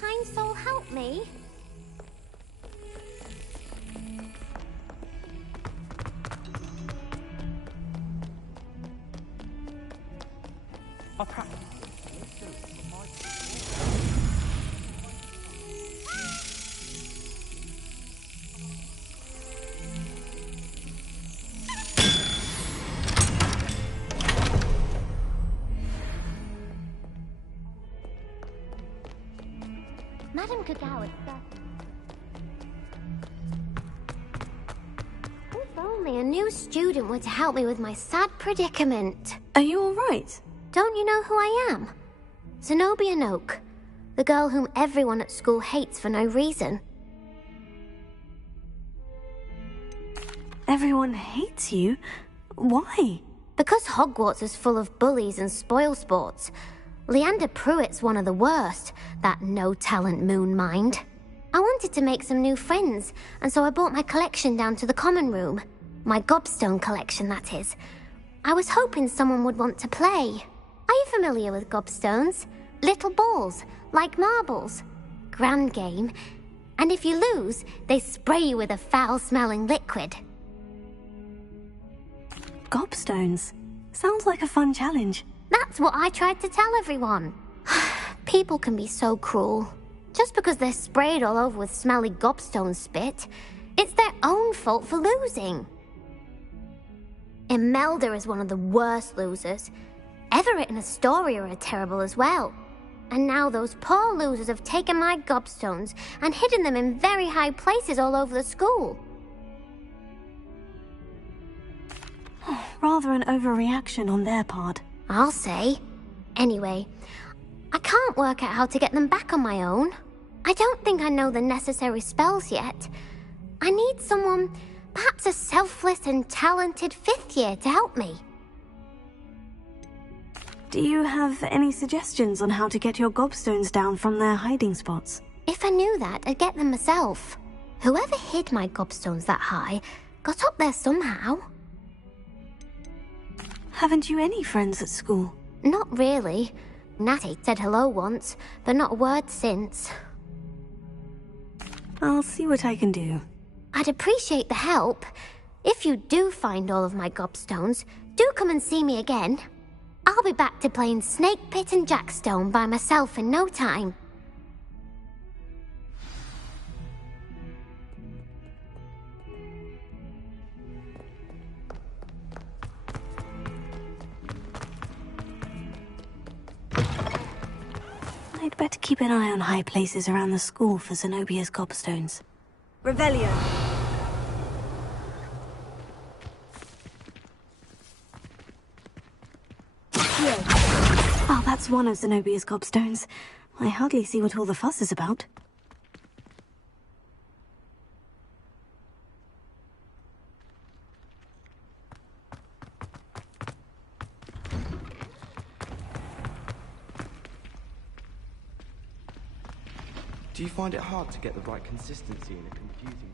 Kind soul help me? Madam Kagawa, if only a new student were to help me with my sad predicament. Are you all right? Don't you know who I am? Zenobia Noak, the girl whom everyone at school hates for no reason. Everyone hates you? Why? Because Hogwarts is full of bullies and spoilsports. Leander Pruitt's one of the worst, that no-talent moon mind. I wanted to make some new friends, and so I brought my collection down to the common room. My gobstone collection, that is. I was hoping someone would want to play. Are you familiar with gobstones? Little balls, like marbles. Grand game. And if you lose, they spray you with a foul-smelling liquid. Gobstones? Sounds like a fun challenge. That's what I tried to tell everyone. People can be so cruel. Just because they're sprayed all over with smelly gobstone spit, it's their own fault for losing. Imelda is one of the worst losers. Everett and Astoria are terrible as well. And now those poor losers have taken my gobstones and hidden them in very high places all over the school. Rather an overreaction on their part. I'll say. Anyway, I can't work out how to get them back on my own. I don't think I know the necessary spells yet. I need someone, perhaps a selfless and talented fifth year to help me. Do you have any suggestions on how to get your gobstones down from their hiding spots? If I knew that, I'd get them myself. Whoever hid my gobstones that high got up there somehow. Haven't you any friends at school? Not really. Natty said hello once, but not a word since. I'll see what I can do. I'd appreciate the help. If you do find all of my gobstones, do come and see me again. I'll be back to playing Snake Pit and Jackstone by myself in no time. I'd better keep an eye on high places around the school for Zenobia's gobstones. Revelio! Oh, that's one of Zenobia's gobstones. I hardly see what all the fuss is about. Do you find it hard to get the right consistency in a confusing...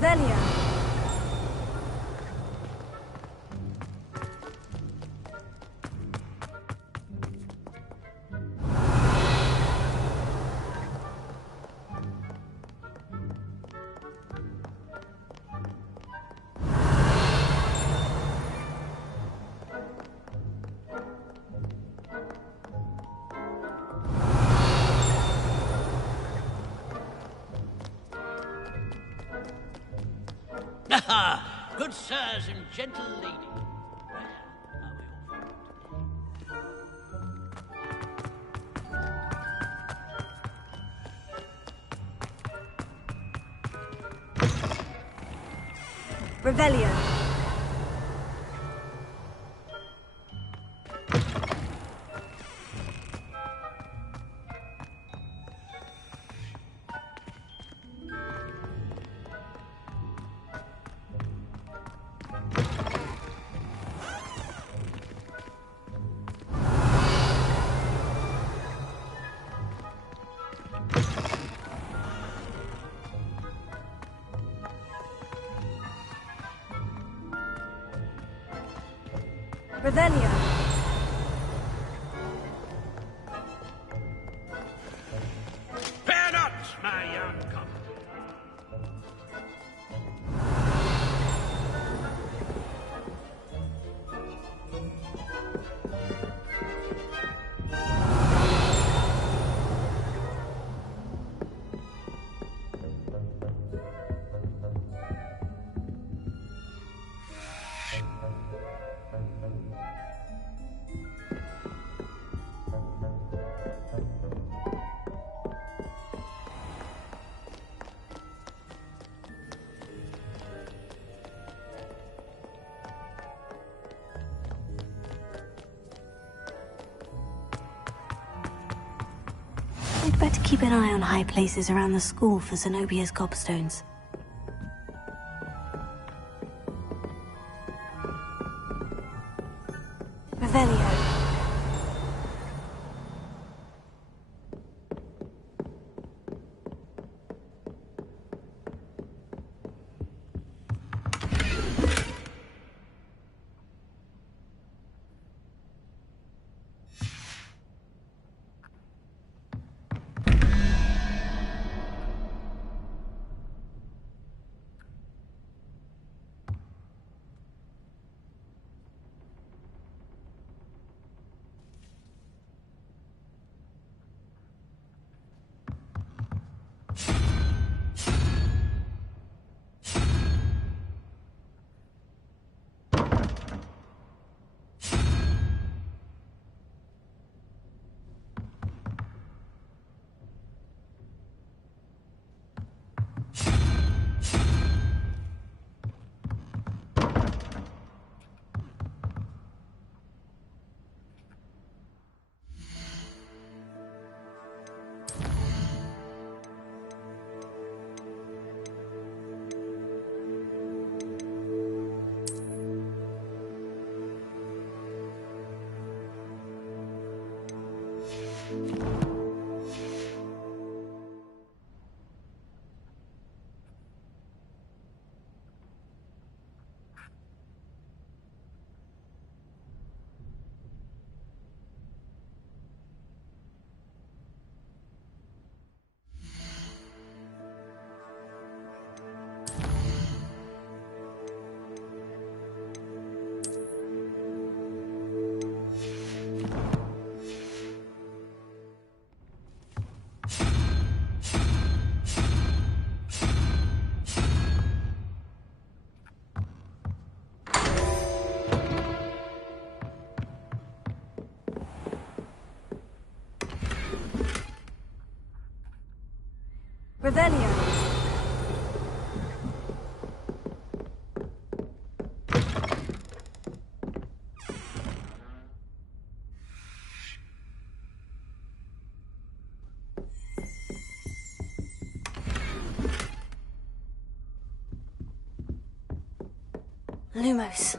Revelio. Ah, good sirs and gentle lady. Where are we off Revelio. Revelio. Fear not, my young comrade. We'd better keep an eye on high places around the school for Zenobia's gobstones. Revelio. Revelio. Lumos.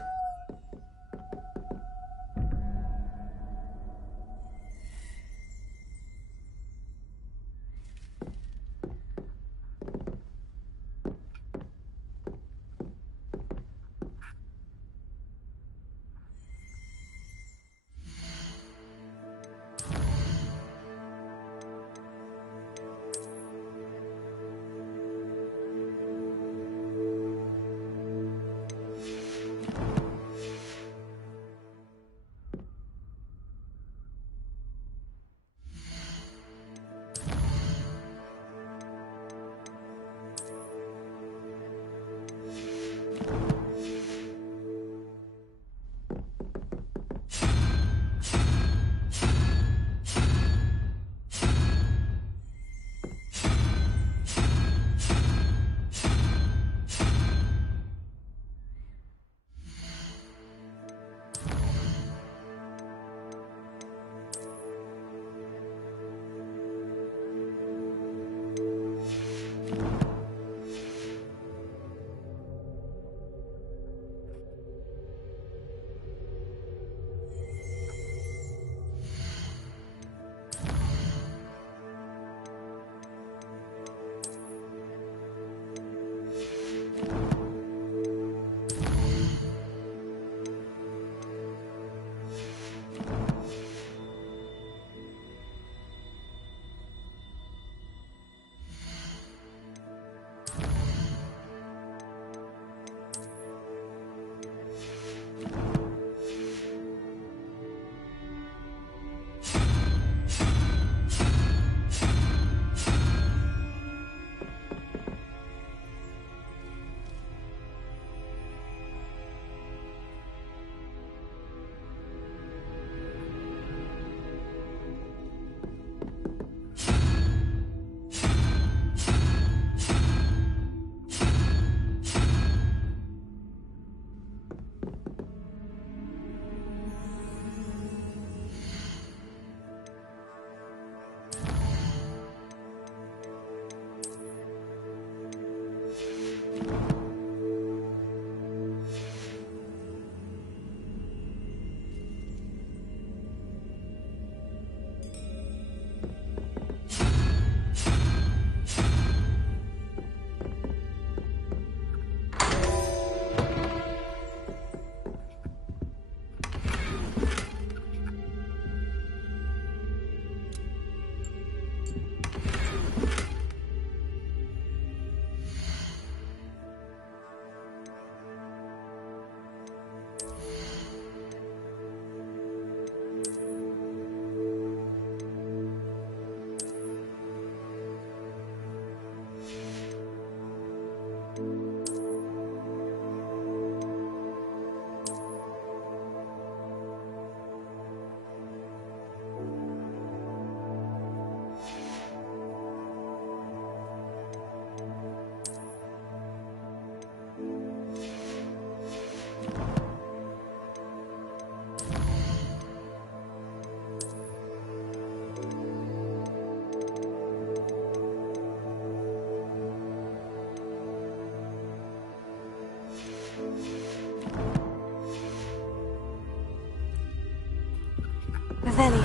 Revelio.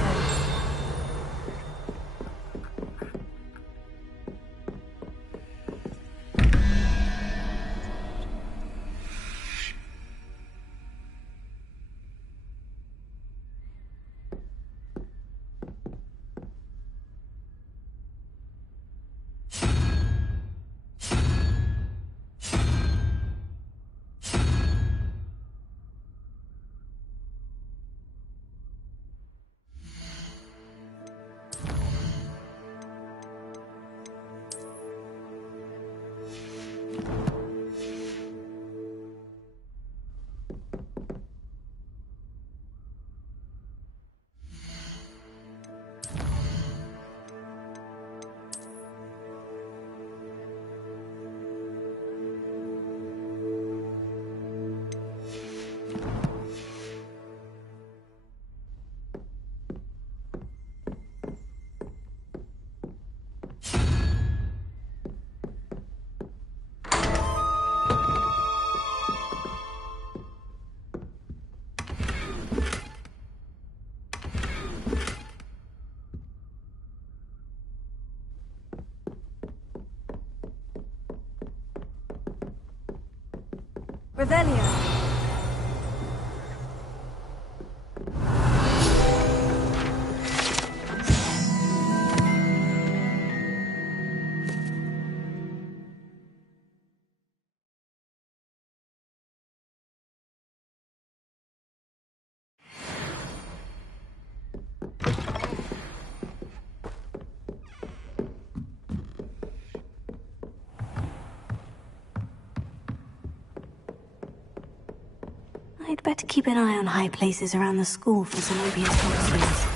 Revelio. I'd better keep an eye on high places around the school for Zenobia's cobblestones.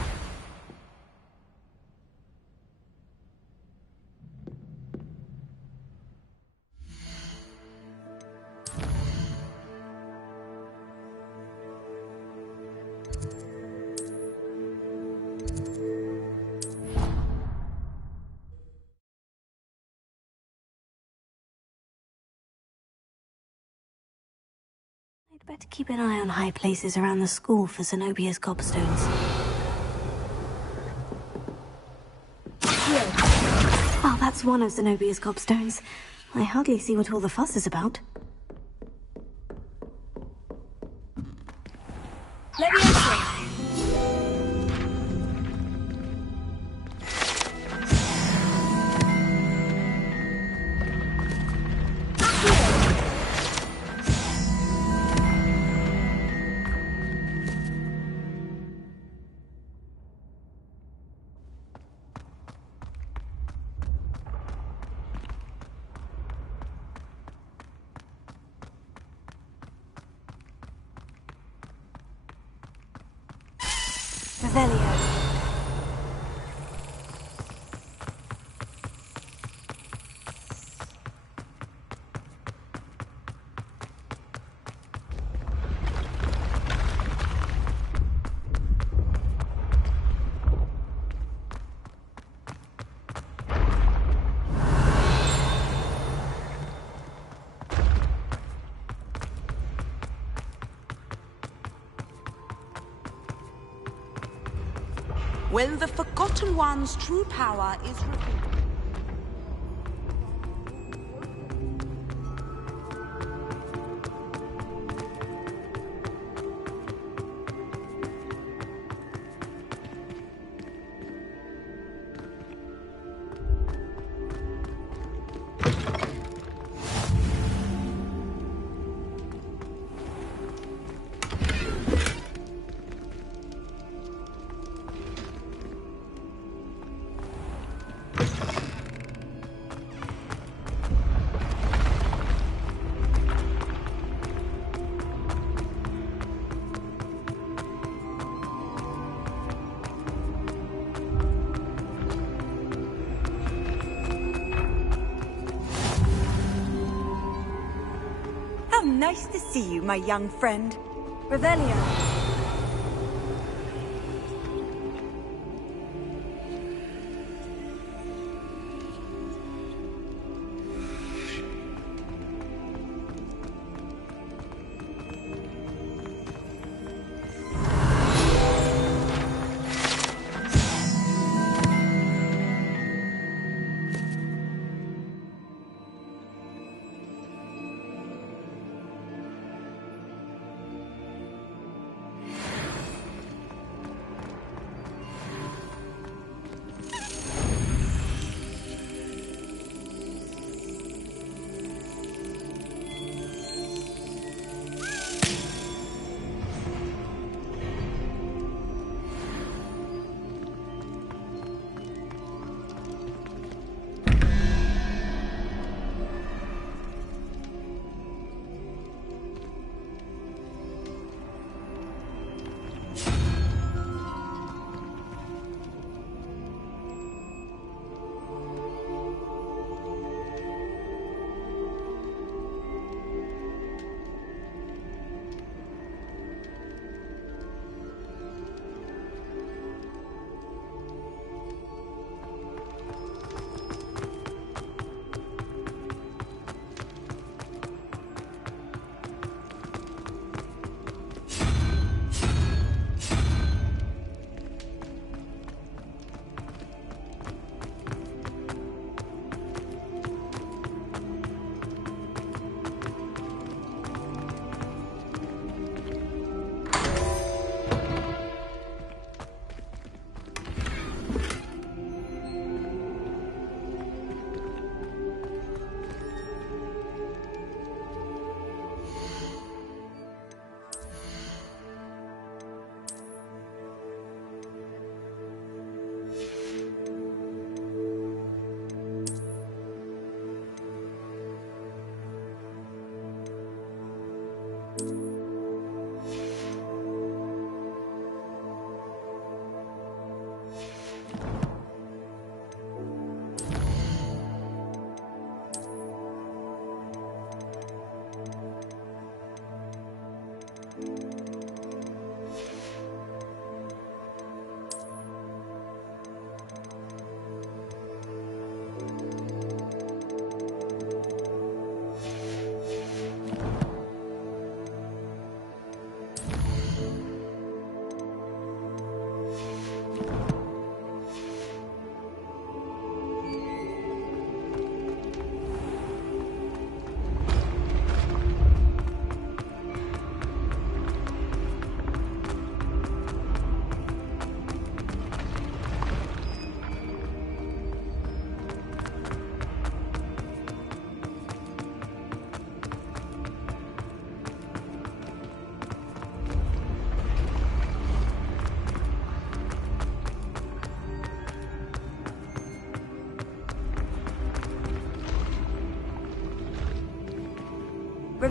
I'd better keep an eye on high places around the school for Zenobia's cobblestones. Oh, that's one of Zenobia's cobblestones. I hardly see what all the fuss is about. Let me answer. Revelio. When the Forgotten One's true power is revealed. How nice to see you, my young friend. Revelio.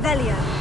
Revelio.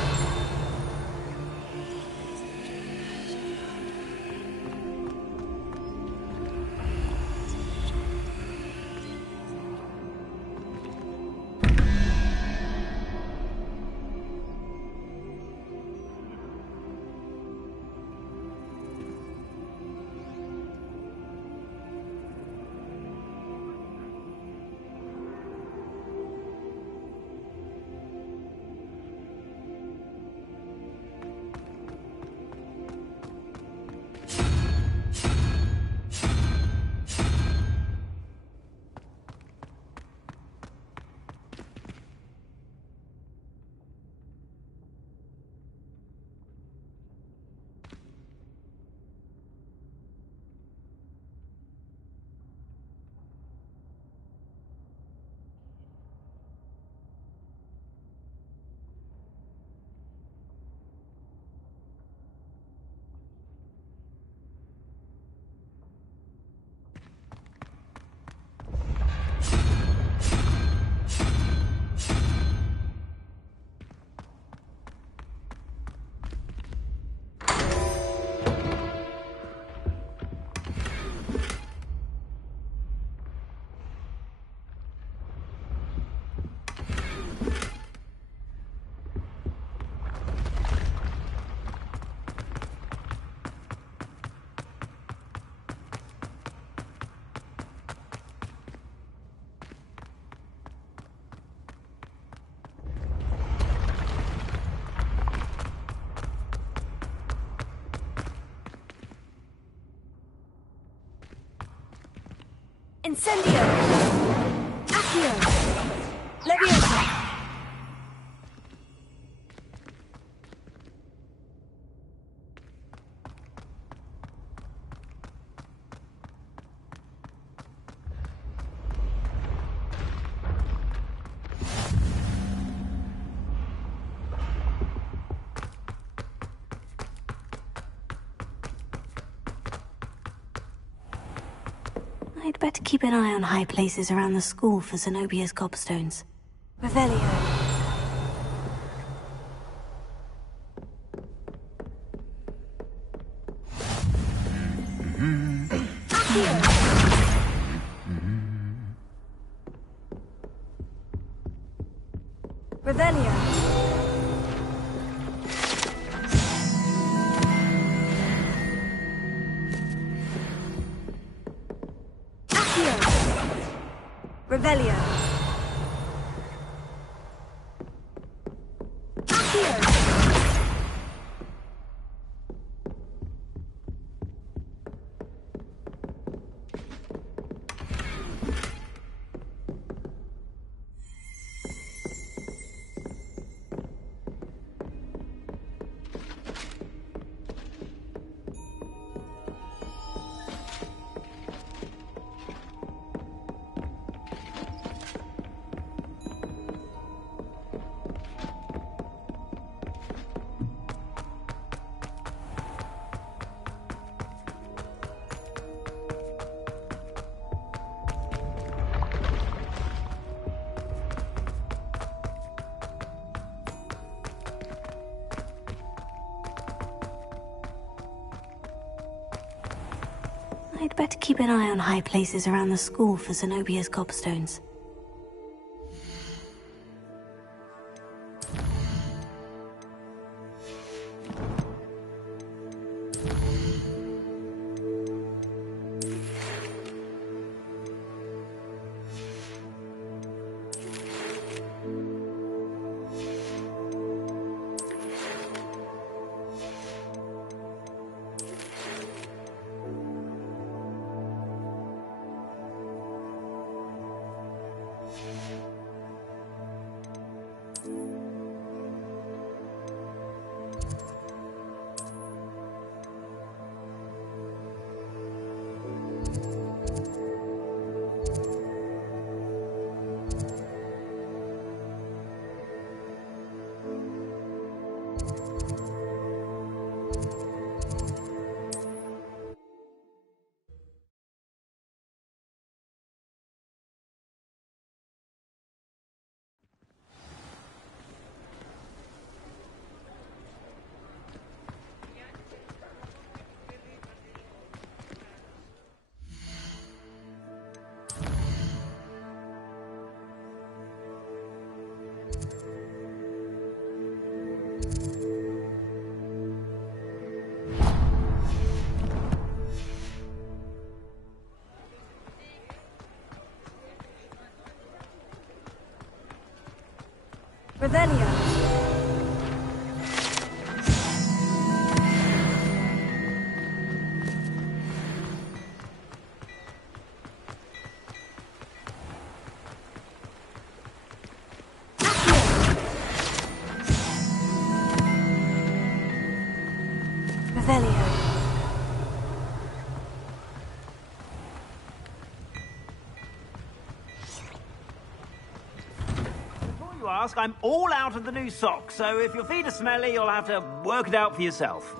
Incendio! Accio! Leviosa! I'd better keep an eye on high places around the school for Zenobia's gobstones. Revelio. Revelio. Revelio. I'd better keep an eye on high places around the school for Zenobia's gobstones. Revelio. Revelio. Before you ask, I'm all out of the new socks, so if your feet are smelly, you'll have to work it out for yourself.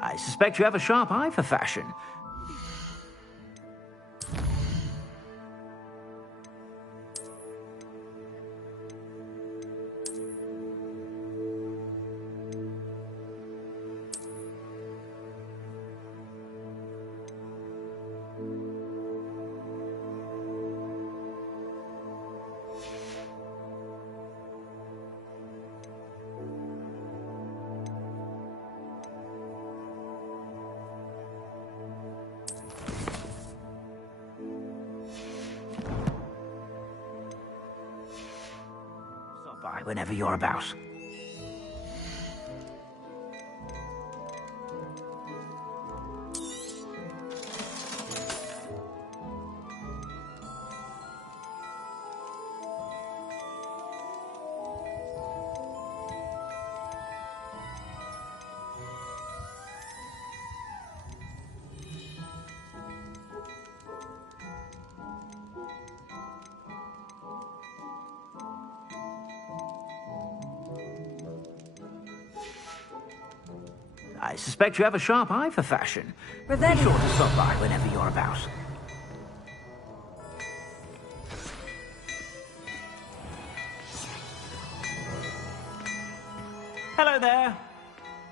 I suspect you have a sharp eye for fashion. Stop by whenever you're about. I suspect you have a sharp eye for fashion. Be Revelio. sure to stop by whenever you're about. Hello there.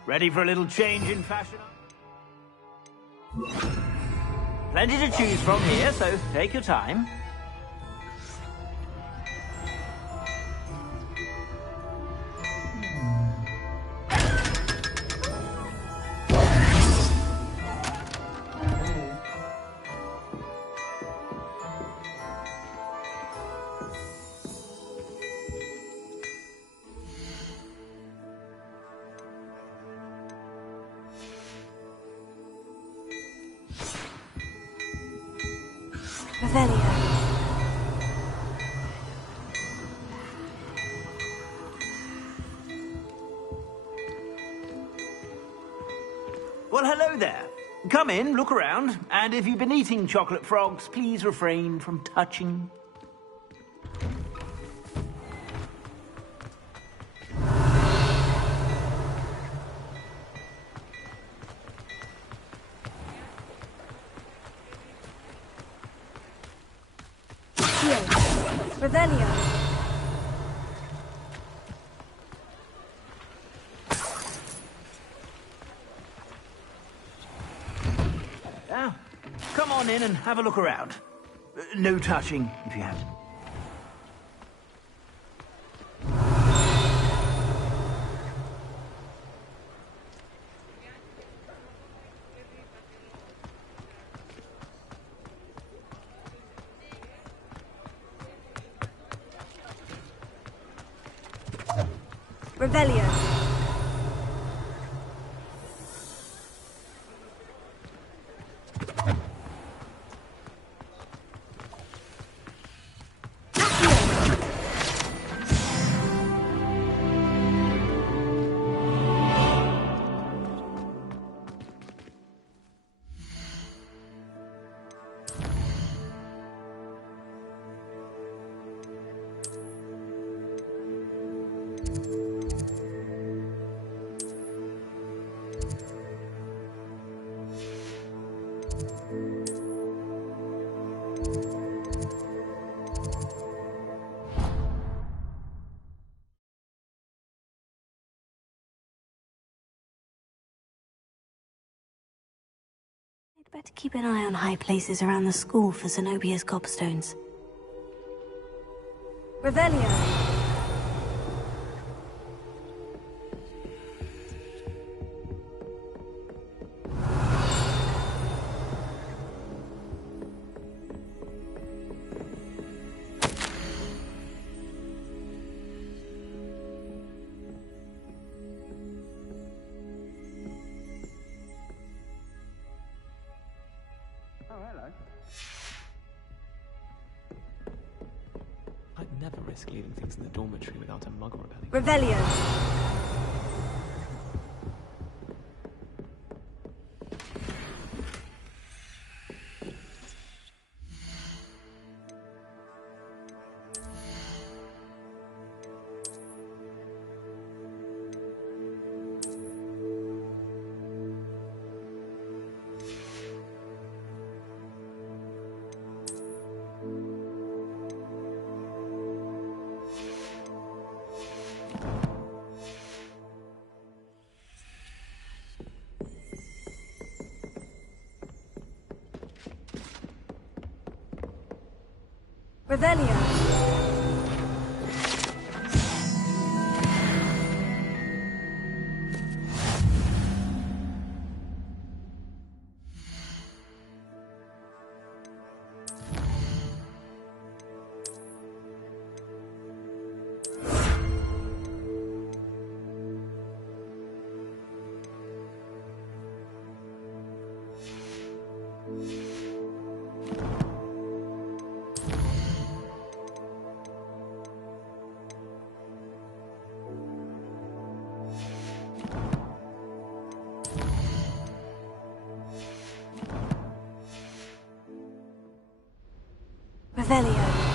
Ready for a little change in fashion? Plenty to choose from here, so take your time. Revelio. Well, hello there. Come in, look around, and if you've been eating chocolate frogs, please refrain from touching. Revelio. Now, come on in and have a look around. No touching, if you have to. Revelio. Better keep an eye on high places around the school for Zenobia's gobstones. Revelio. I'd never risk leaving things in the dormitory without a muggle repelling. Revelio. Revelio. Revelio.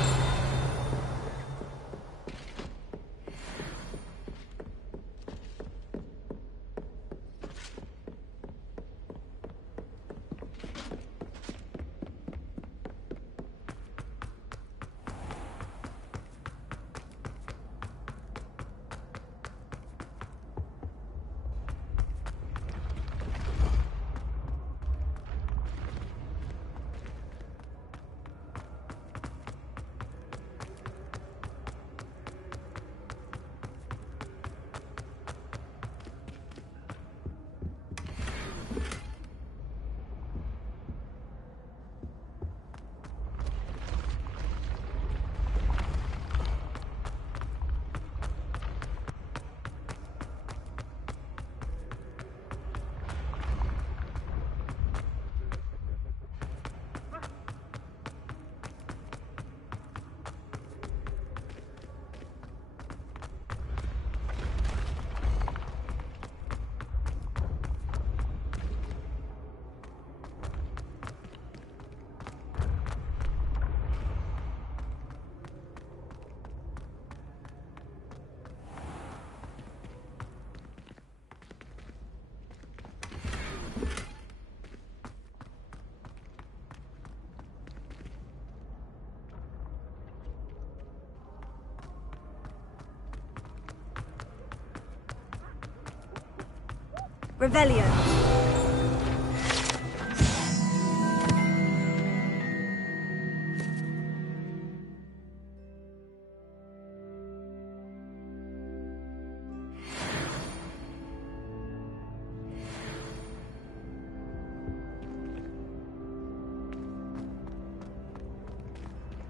Revelio.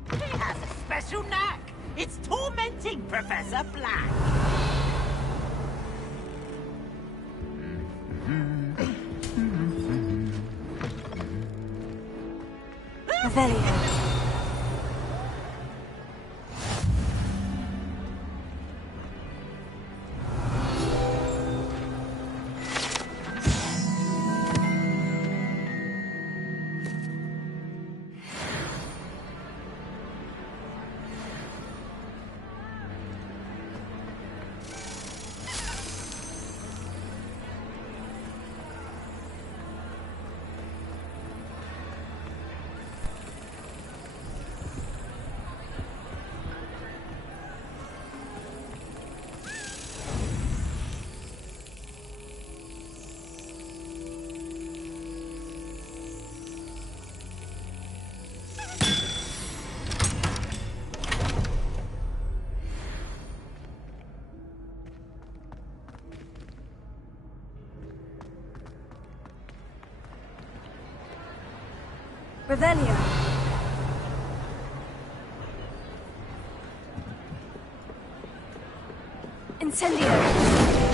He has a special knack. It's tormenting Professor Black. Revelio. Revelio. Incendio.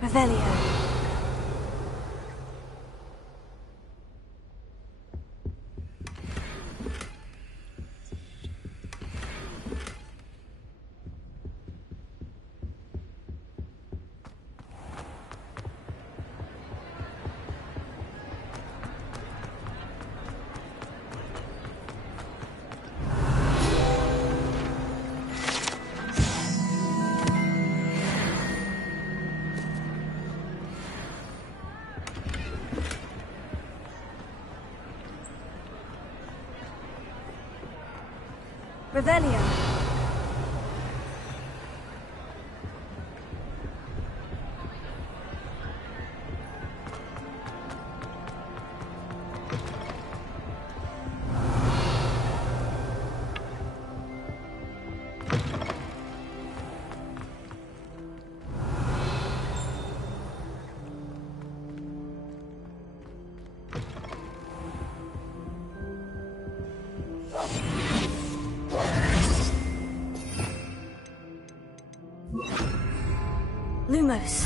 Revelio. Revelio. Lumos.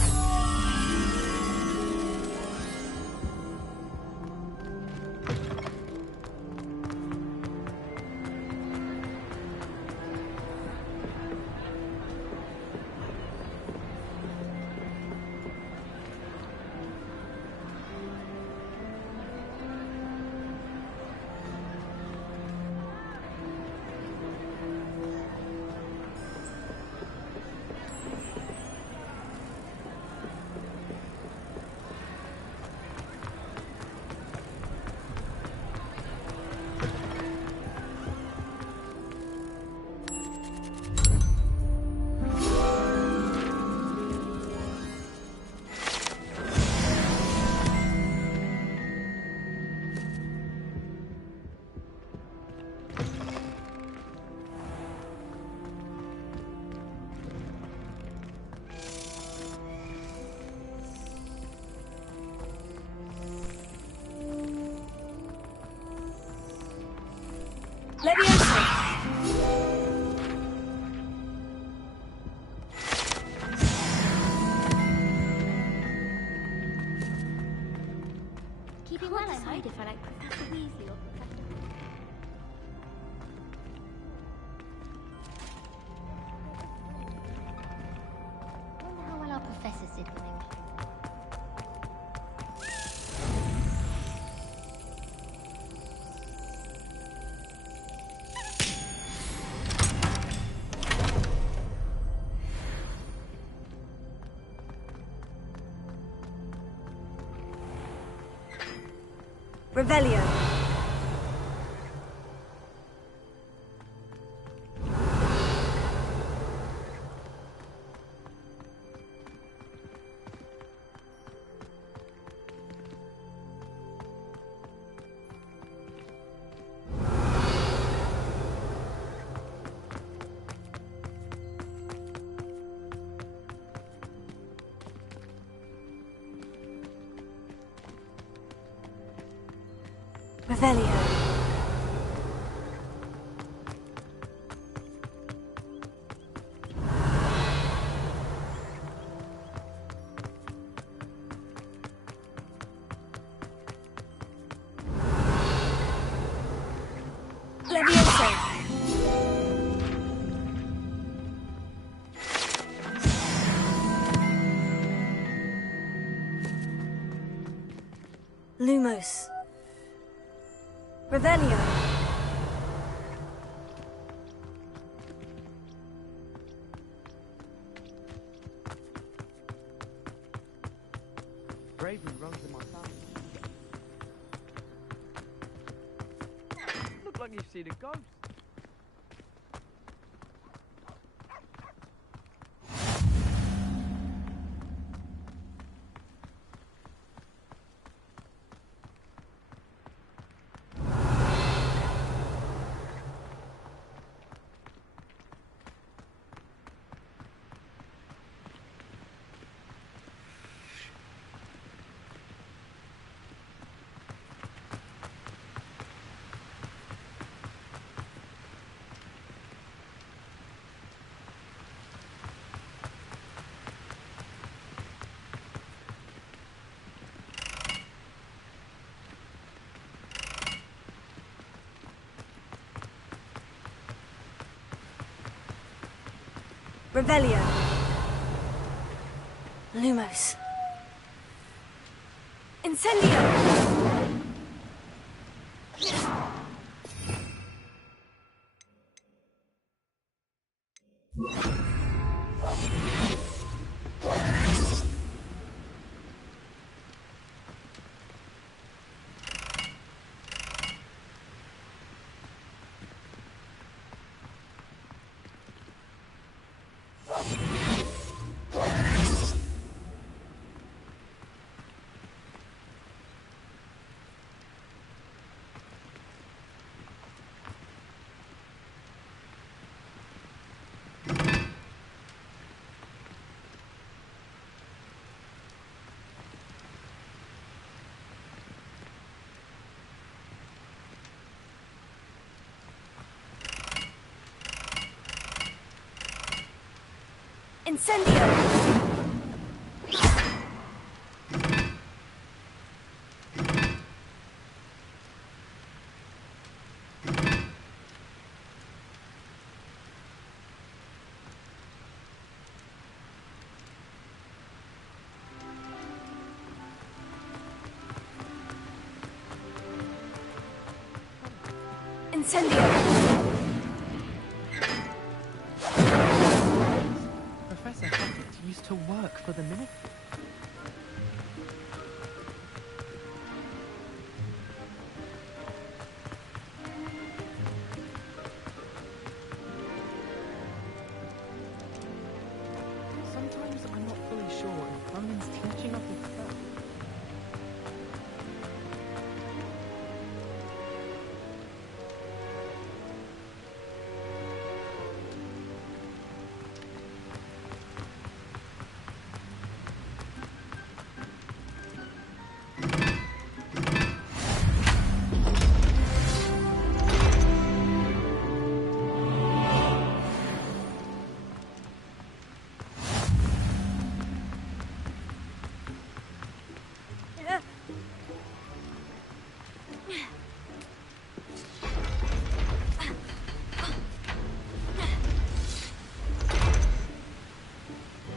Leviosa. Keep it well, I might if I like Professor Weasley or Professor... I wonder how well our professors did when they... Revelio. Revelio. Levioso. Lumos. Revelio. Bravery runs in my family. Look like you've seen a ghost. Revelio. Lumos. Incendio. Incendio. Incendio. Professor Hackett used to work for the Ministry. Sometimes I'm not fully sure if Ronan's teaching us himself.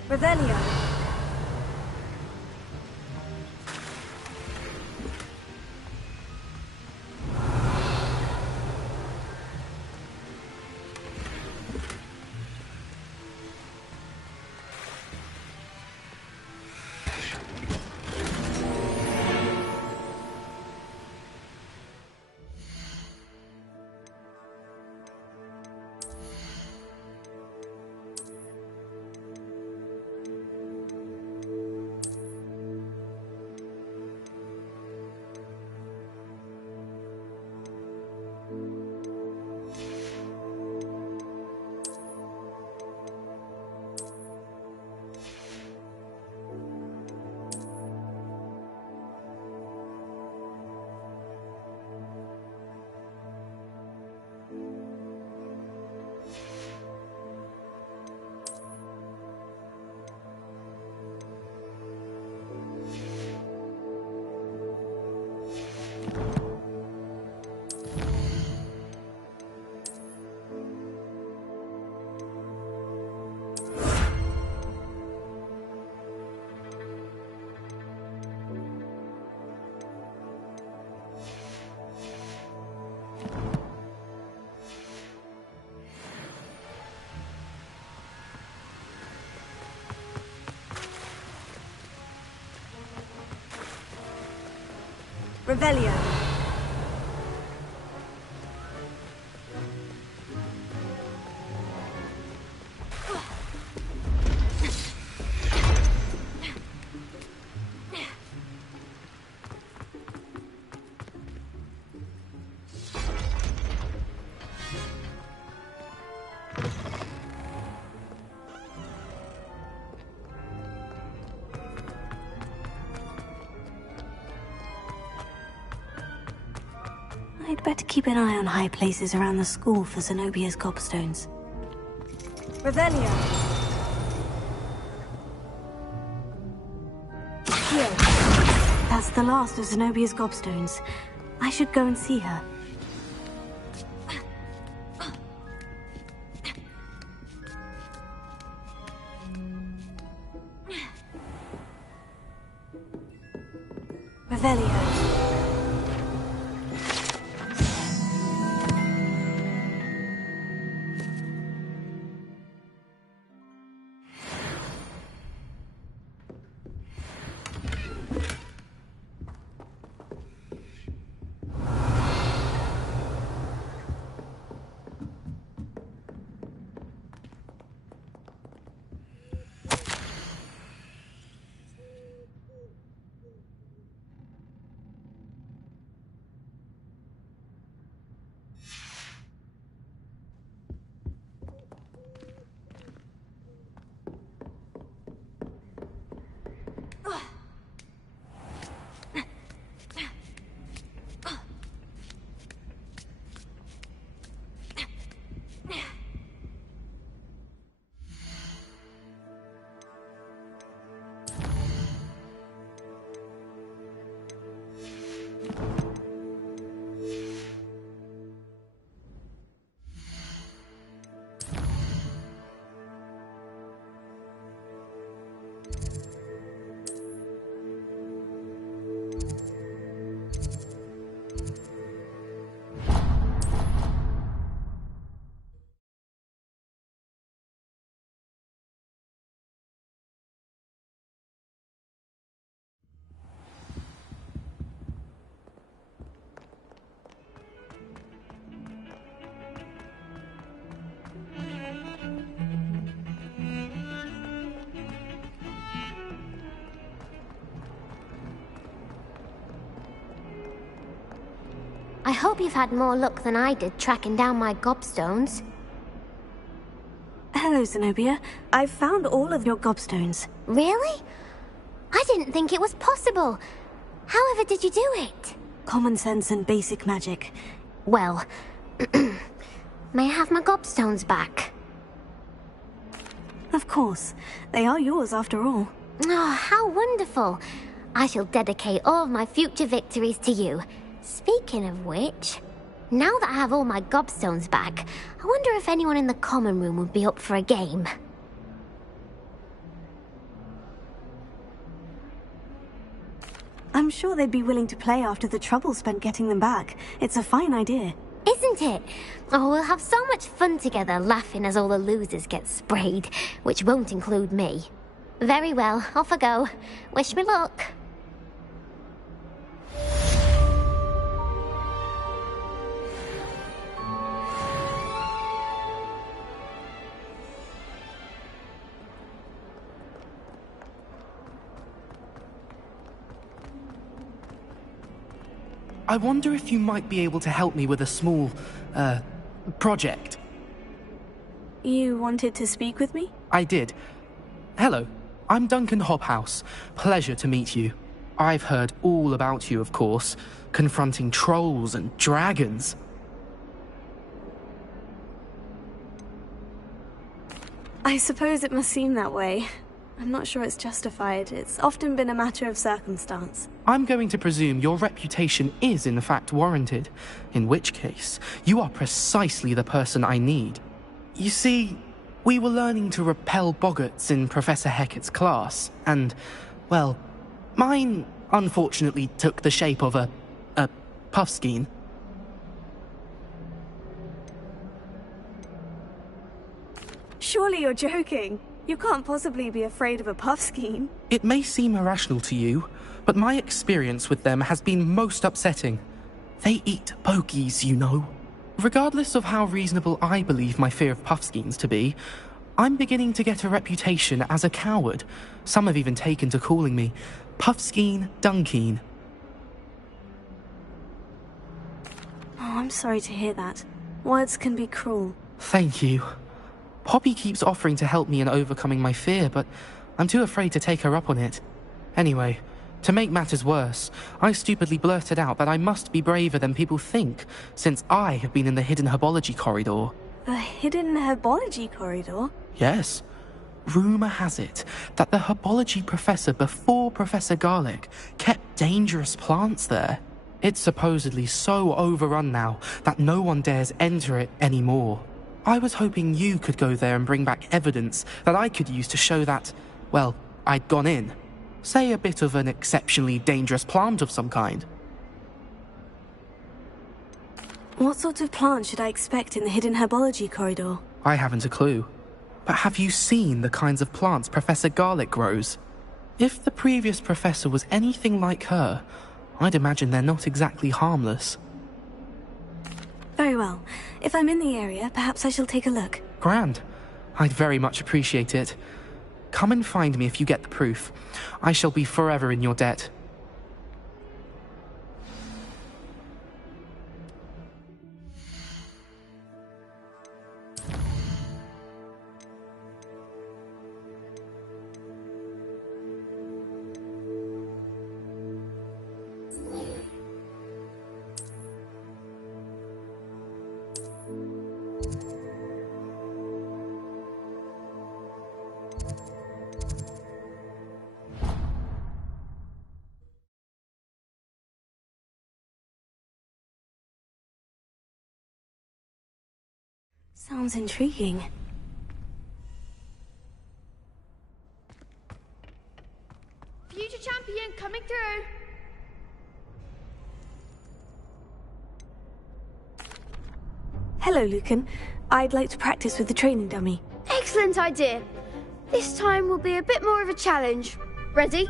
Revelio. Revelio. I'd better keep an eye on high places around the school for Zenobia's gobstones. Revelio. Here. That's the last of Zenobia's gobstones. I should go and see her. Revelio. I hope you've had more luck than I did tracking down my gobstones. Hello, Zenobia. I've found all of your gobstones. Really? I didn't think it was possible. However did you do it? Common sense and basic magic. Well, may I have my gobstones back? Of course. They are yours after all. Oh, how wonderful. I shall dedicate all of my future victories to you. Speaking of which, now that I have all my gobstones back, I wonder if anyone in the common room would be up for a game. I'm sure they'd be willing to play after the trouble spent getting them back. It's a fine idea. Isn't it? Oh, we'll have so much fun together laughing as all the losers get sprayed, which won't include me. Very well, off I go. Wish me luck. I wonder if you might be able to help me with a small, project. You wanted to speak with me? I did. Hello, I'm Duncan Hobhouse. Pleasure to meet you. I've heard all about you, of course, confronting trolls and dragons. I suppose it must seem that way. I'm not sure it's justified. It's often been a matter of circumstance. I'm going to presume your reputation is in fact warranted, in which case, you are precisely the person I need. You see, we were learning to repel boggarts in Professor Hecat's class, and, well, mine unfortunately took the shape of a puffskein. Surely you're joking. You can't possibly be afraid of a Puffskein. It may seem irrational to you, but my experience with them has been most upsetting. They eat bogies, you know. Regardless of how reasonable I believe my fear of Puffskeins to be, I'm beginning to get a reputation as a coward. Some have even taken to calling me Puffskeen Dunkeen. Oh, I'm sorry to hear that. Words can be cruel. Thank you. Poppy keeps offering to help me in overcoming my fear, but I'm too afraid to take her up on it. Anyway, to make matters worse, I stupidly blurted out that I must be braver than people think, since I have been in the hidden herbology corridor. The hidden herbology corridor? Yes. Rumour has it that the herbology professor before Professor Garlic kept dangerous plants there. It's supposedly so overrun now that no one dares enter it anymore. I was hoping you could go there and bring back evidence that I could use to show that, well, I'd gone in. Say a bit of an exceptionally dangerous plant of some kind. What sort of plant should I expect in the hidden herbology corridor? I haven't a clue. But have you seen the kinds of plants Professor Garlic grows? If the previous professor was anything like her, I'd imagine they're not exactly harmless. Very well. If I'm in the area, perhaps I shall take a look. Grand. I'd very much appreciate it. Come and find me if you get the proof. I shall be forever in your debt. Sounds intriguing. Future champion coming through. Hello, Lucan. I'd like to practice with the training dummy. Excellent idea. This time will be a bit more of a challenge. Ready?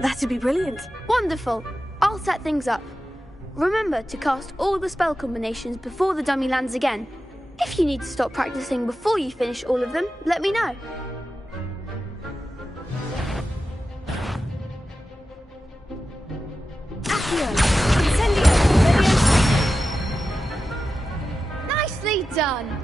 That'd be brilliant. Wonderful. I'll set things up. Remember to cast all the spell combinations before the dummy lands again. If you need to stop practicing before you finish all of them, let me know. Accio! Incendio! Leviosa! Nicely done.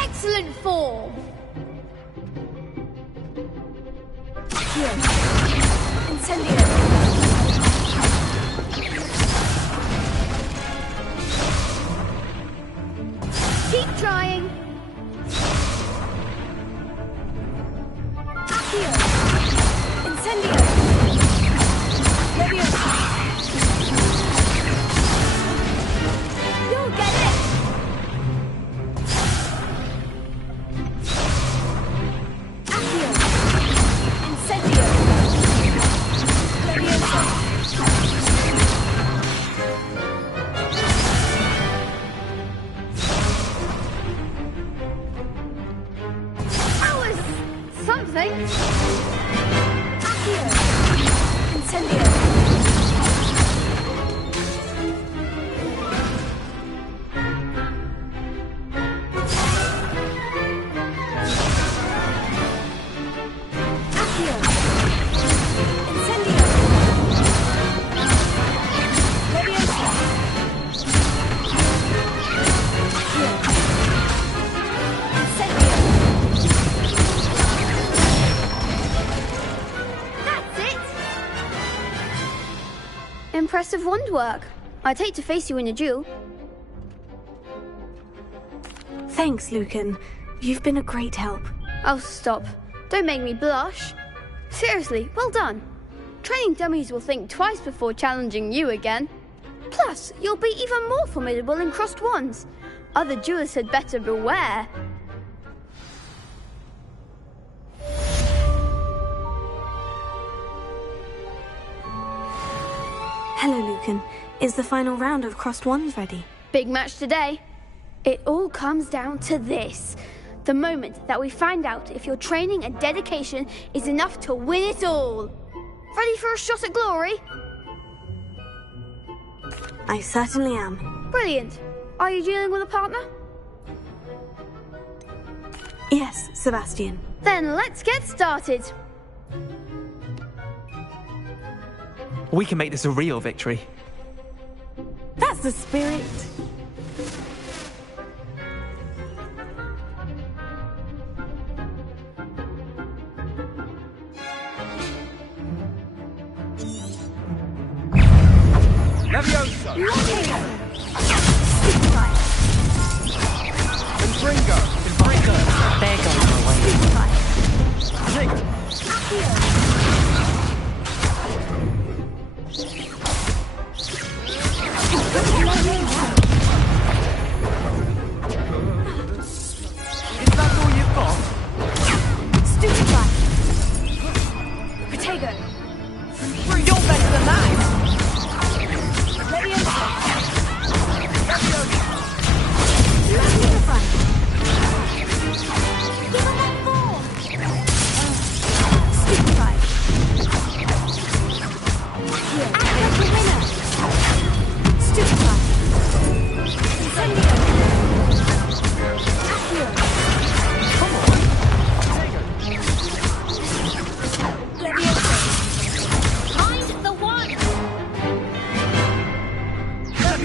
Excellent form. Incendio. Keep trying. Accio. Incendio. Leviosa. You'll get it. Accio. Incendio. Leviosa. That was something. Accio. Incendio. Accio. Incendio. Leviosa. Accio. Incendio. That's it. Impressive wand work. I'd hate to face you in a duel. Thanks, Lucan. You've been a great help. Oh, stop. Don't make me blush. Seriously, well done. Training dummies will think twice before challenging you again. Plus, you'll be even more formidable in crossed wands. Other duelists had better beware. Hello, Lucan. Is the final round of Crossed Wands ready? Big match today. It all comes down to this. The moment that we find out if your training and dedication is enough to win it all. Ready for a shot at glory? I certainly am. Brilliant. Are you dealing with a partner? Yes, Sebastian. Then let's get started. We can make this a real victory. That's the spirit. Levioso! Confringo! There goes my way. Is that all you've got? Stupefy. Protego. You're better than that! Leviosa. Levioso! Stupefy. Give him that ball. Stupefy. Act like a winner. Stupefy. Incendio. Accio. Leviosa. Mind the one!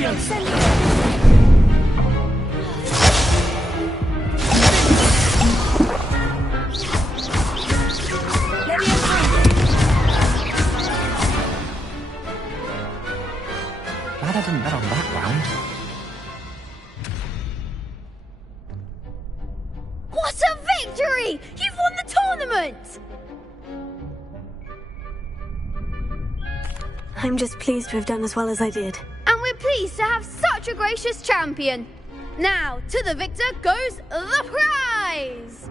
Incendio. Glad I didn't bet on that round. What a victory! You've won the tournament! I'm just pleased to have done as well as I did. And we're pleased to have such a gracious champion. Now, to the victor goes the prize!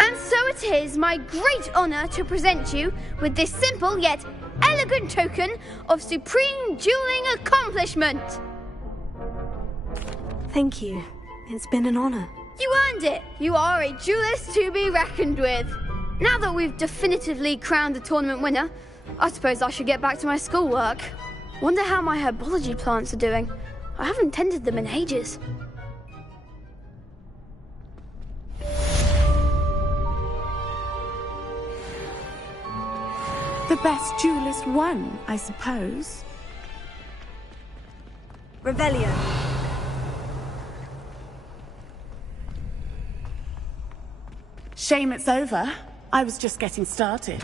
And so it is my great honour to present you with this simple yet elegant token of supreme dueling accomplishment. Thank you. It's been an honor. You earned it. You are a duelist to be reckoned with. Now that we've definitively crowned the tournament winner, I suppose I should get back to my schoolwork. Wonder how my herbology plants are doing. I haven't tended them in ages. The best duelist won, I suppose. Revelio. Shame it's over. I was just getting started.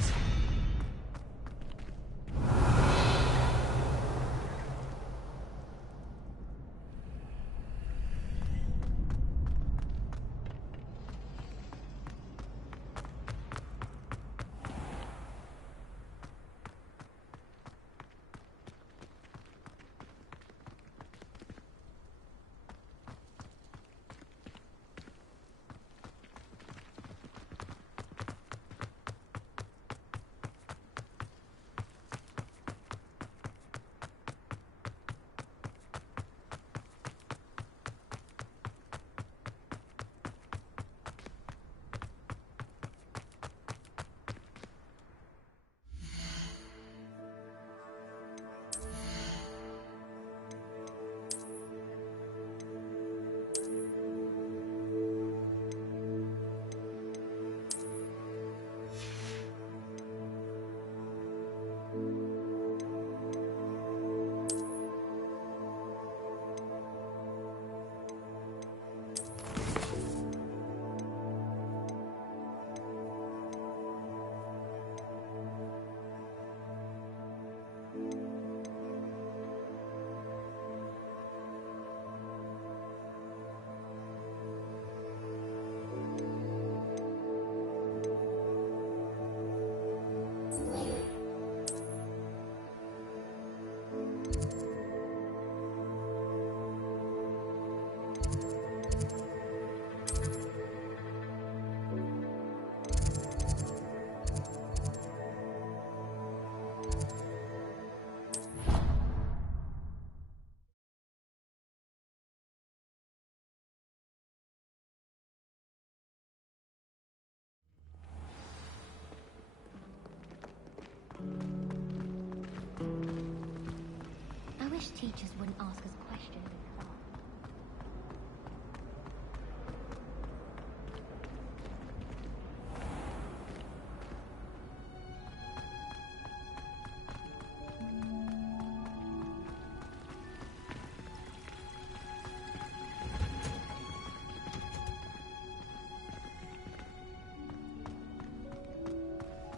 wish teachers wouldn't ask us questions.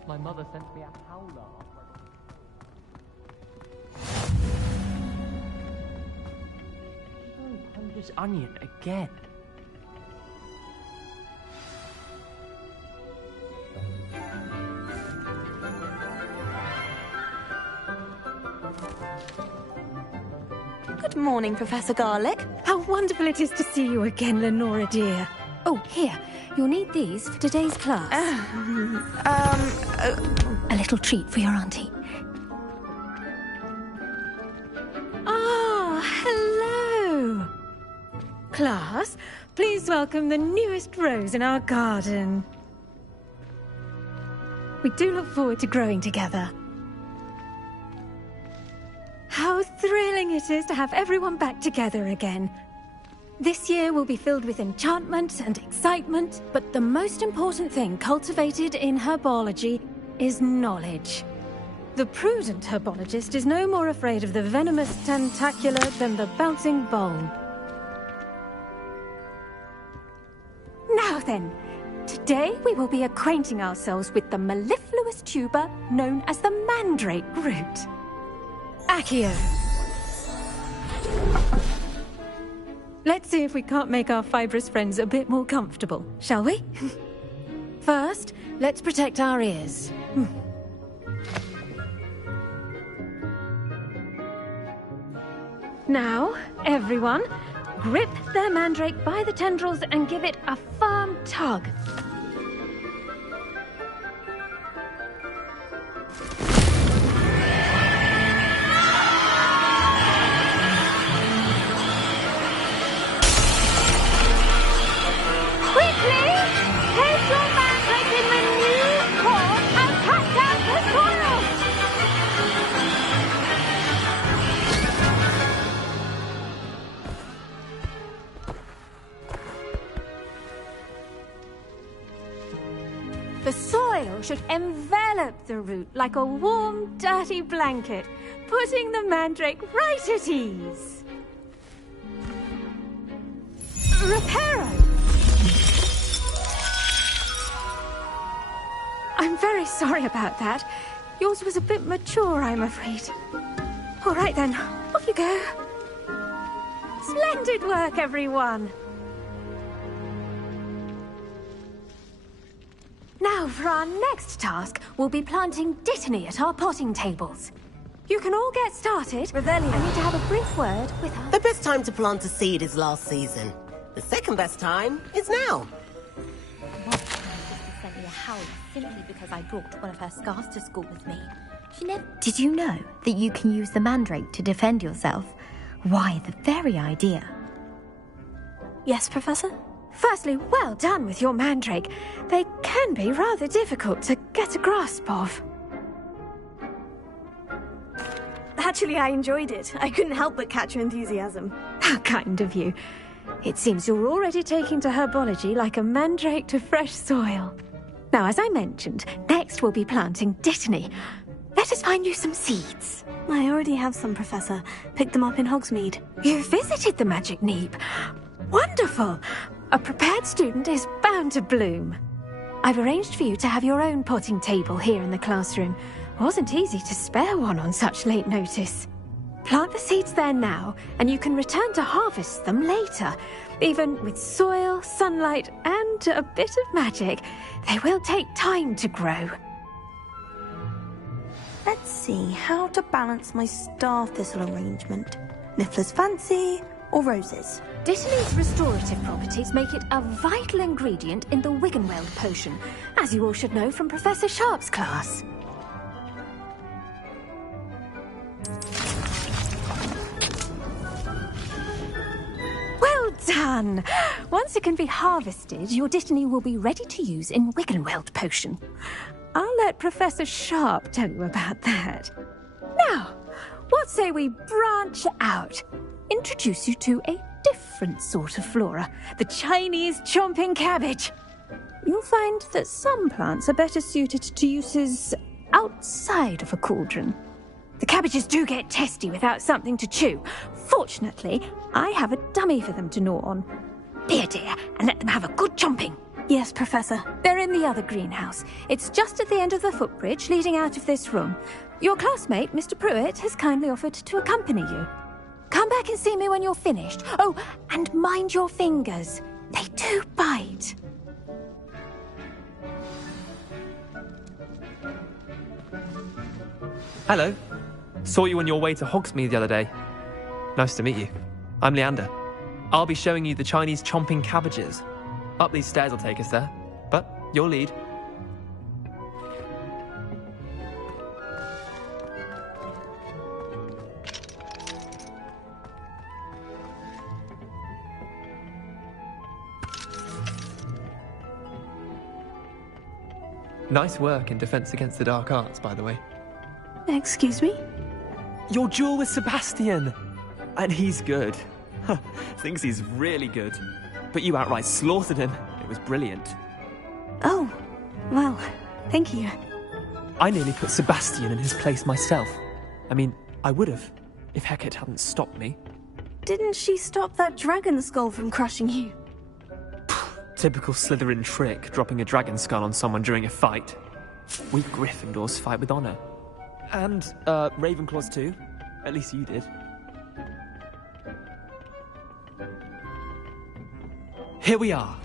My mother sent me a howler. This onion again. Good morning, Professor Garlic. How wonderful it is to see you again, Lenora dear. Oh, here. You'll need these for today's class. A little treat for your auntie. Ah, hello. Class, please welcome the newest rose in our garden. We do look forward to growing together. How thrilling it is to have everyone back together again. This year will be filled with enchantment and excitement, but the most important thing cultivated in herbology is knowledge. The prudent herbologist is no more afraid of the venomous tentacula than the bouncing bulb. Now then, today we will be acquainting ourselves with the mellifluous tuber known as the mandrake root. Accio. Let's see if we can't make our fibrous friends a bit more comfortable, shall we? First, let's protect our ears. Now, everyone, grip their mandrake by the tendrils and give it a firm tug. The soil should envelop the root like a warm, dirty blanket, putting the mandrake right at ease. Reparo! I'm very sorry about that. Yours was a bit mature, I'm afraid. All right then, off you go. Splendid work, everyone! Now, for our next task, we'll be planting Dittany at our potting tables. You can all get started. Revelio. I need to have a brief word with her. The best time to plant a seed is last season. The second best time is now. My sister sent me a howler simply because I brought one of her scarves to school with me. She never... Did you know that you can use the mandrake to defend yourself? Why, the very idea. Yes, Professor? Firstly, well done with your mandrake. They can be rather difficult to get a grasp of. Actually, I enjoyed it. I couldn't help but catch your enthusiasm. How kind of you. It seems you're already taking to herbology like a mandrake to fresh soil. Now, as I mentioned, next we'll be planting Dittany. Let us find you some seeds. I already have some, Professor. Picked them up in Hogsmeade. You visited the Magic Neep. Wonderful! A prepared student is bound to bloom. I've arranged for you to have your own potting table here in the classroom. Wasn't easy to spare one on such late notice. Plant the seeds there now, and you can return to harvest them later. Even with soil, sunlight, and a bit of magic, they will take time to grow. Let's see how to balance my star thistle arrangement. Niffler's fancy or roses? Dittany's restorative properties make it a vital ingredient in the Wiggenweld potion, as you all should know from Professor Sharp's class. Well done! Once it can be harvested, your Dittany will be ready to use in Wiggenweld potion. I'll let Professor Sharp tell you about that. Now, what say we branch out? Introduce you to a different sort of flora, the Chinese chomping cabbage. You'll find that some plants are better suited to uses outside of a cauldron. The cabbages do get testy without something to chew. Fortunately, I have a dummy for them to gnaw on. Be a dear and let them have a good chomping. Yes, Professor. They're in the other greenhouse. It's just at the end of the footbridge leading out of this room. Your classmate, Mr. Pruitt, has kindly offered to accompany you. Come back and see me when you're finished. Oh, and mind your fingers. They do bite. Hello. Saw you on your way to Hogsmeade the other day. Nice to meet you. I'm Leander. I'll be showing you the Chinese chomping cabbages. Up these stairs will take us there, but you'll lead. Nice work in Defense Against the Dark Arts, by the way. Excuse me? Your duel with Sebastian! And he's good. Thinks he's really good. But you outright slaughtered him. It was brilliant. Oh, well, thank you. I nearly put Sebastian in his place myself. I mean, I would have, if Hecate hadn't stopped me. Didn't she stop that dragon skull from crushing you? Typical Slytherin trick, dropping a dragon skull on someone during a fight. We Gryffindors fight with honor. And, Ravenclaws too. At least you did. Here we are,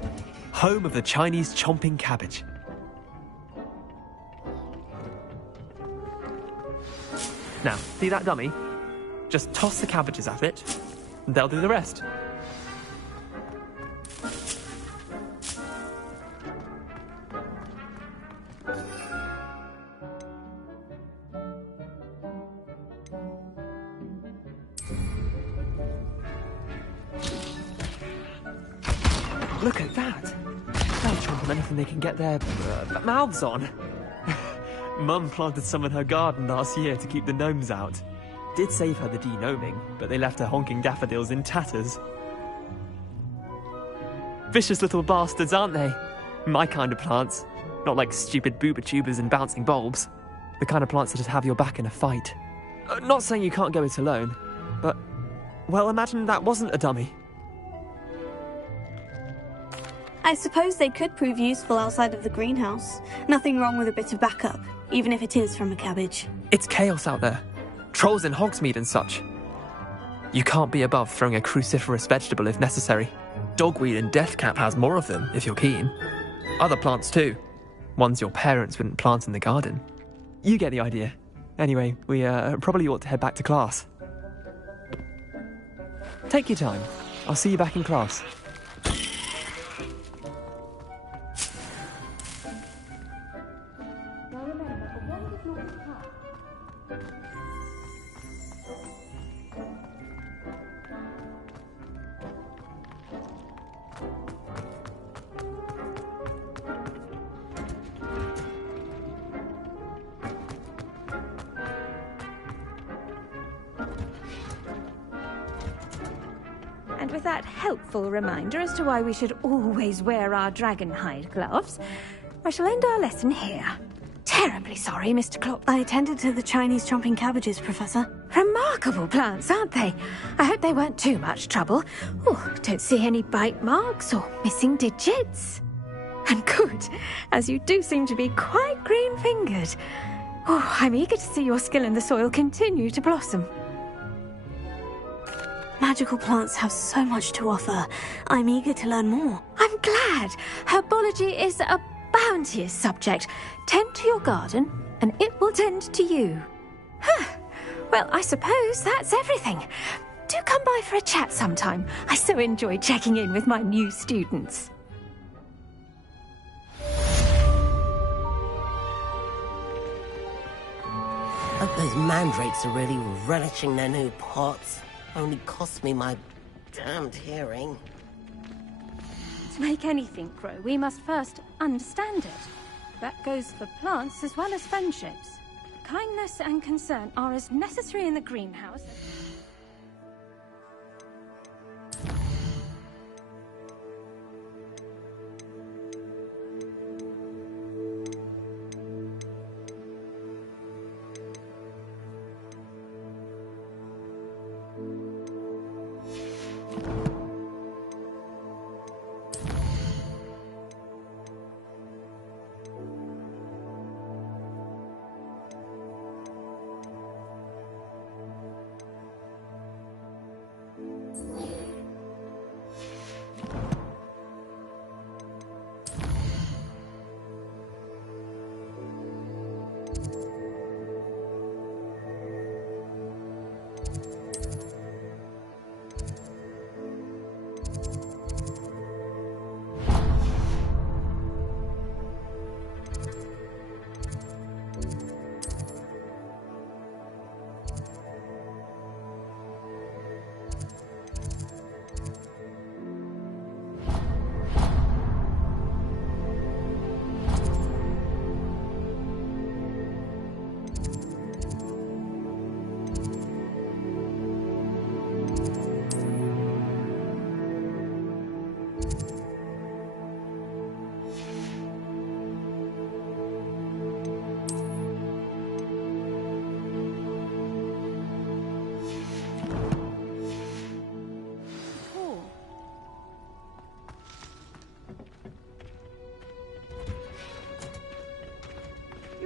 home of the Chinese chomping cabbage. Now, see that dummy? Just toss the cabbages at it, and they'll do the rest. Look at that! They'll chomp on anything they can get their mouths on. Mum planted some in her garden last year to keep the gnomes out. Did save her the de-gnoming, but they left her honking daffodils in tatters. Vicious little bastards, aren't they? My kind of plants. Not like stupid booba tubers and bouncing bulbs. The kind of plants that'd have your back in a fight. Not saying you can't go it alone, but... well, imagine that wasn't a dummy. I suppose they could prove useful outside of the greenhouse. Nothing wrong with a bit of backup, even if it is from a cabbage. It's chaos out there. Trolls in Hogsmeade and such. You can't be above throwing a cruciferous vegetable if necessary. Dogweed and deathcap has more of them, if you're keen. Other plants too. Ones your parents wouldn't plant in the garden. You get the idea. Anyway, we probably ought to head back to class. Take your time. I'll see you back in class. And with that helpful reminder as to why we should always wear our dragon hide gloves, I shall end our lesson here. Terribly sorry, Mr. Klopp. I attended to the Chinese chomping cabbages, Professor. Remarkable plants, aren't they? I hope they weren't too much trouble. Oh, don't see any bite marks or missing digits. And good, as you do seem to be quite green-fingered. Oh, I'm eager to see your skill in the soil continue to blossom. Magical plants have so much to offer. I'm eager to learn more. I'm glad. Herbology is a bounteous subject. Tend to your garden, and it will tend to you. Well, I suppose that's everything. Do come by for a chat sometime. I so enjoy checking in with my new students. Hope those mandrakes are really relishing their new pots. Only cost me my damned hearing. To make anything grow, we must first understand it. That goes for plants as well as friendships. Kindness and concern are as necessary in the greenhouse.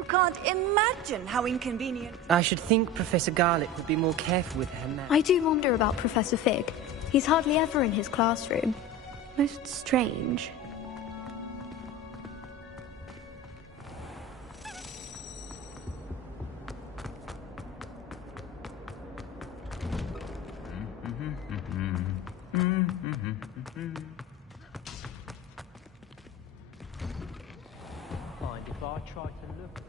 Can't imagine how inconvenient. I should think Professor Garlick would be more careful with her mouth. I do wonder about Professor Fig. He's hardly ever in his classroom. Most strange. Mind if I try to look?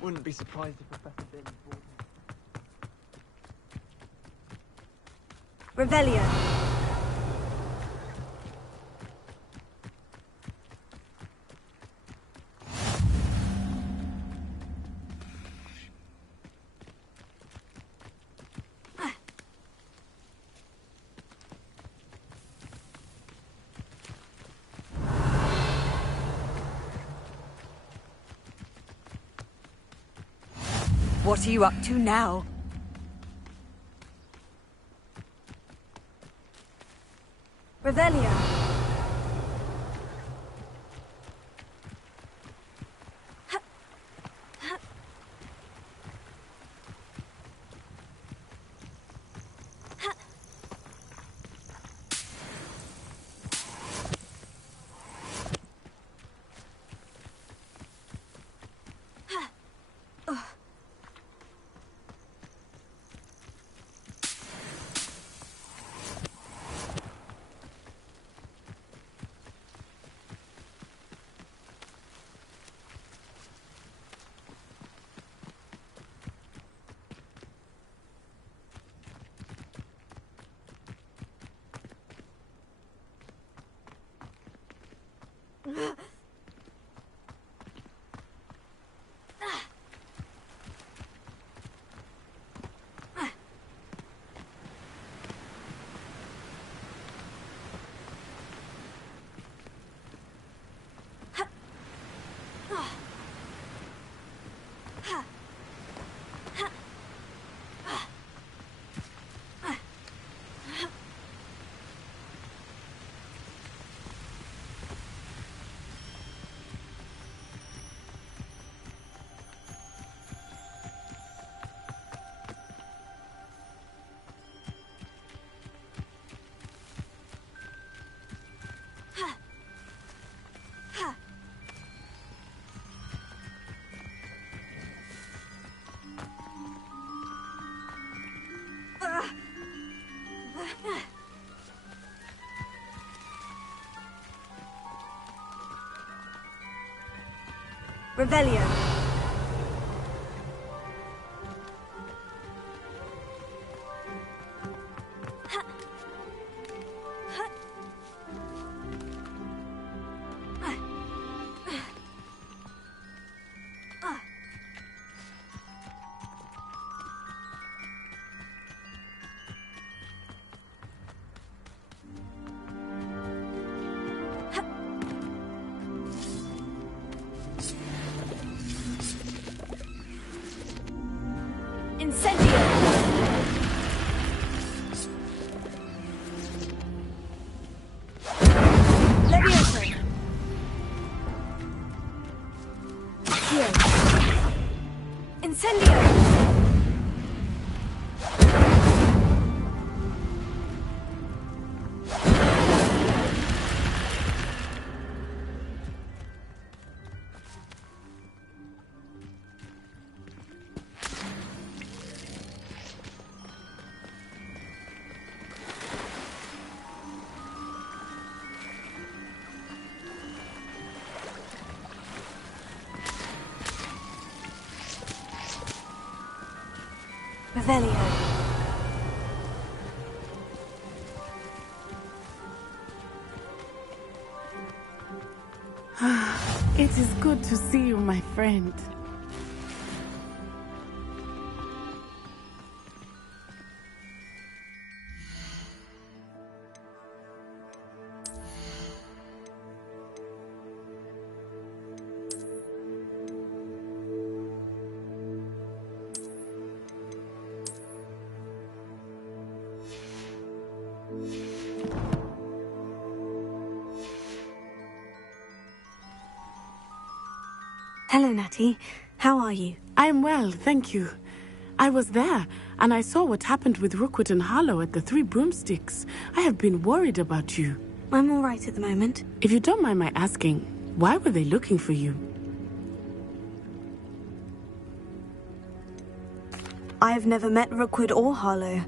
Wouldn't be surprised if Professor Billy brought me. Revelio. What are you up to now? Revelio. Revelio. Revelio. It is good to see you, my friend. Hello, Natty. How are you? I'm well, thank you. I was there, and I saw what happened with Rookwood and Harlow at the Three Broomsticks. I have been worried about you. I'm all right at the moment. If you don't mind my asking, why were they looking for you? I have never met Rookwood or Harlow.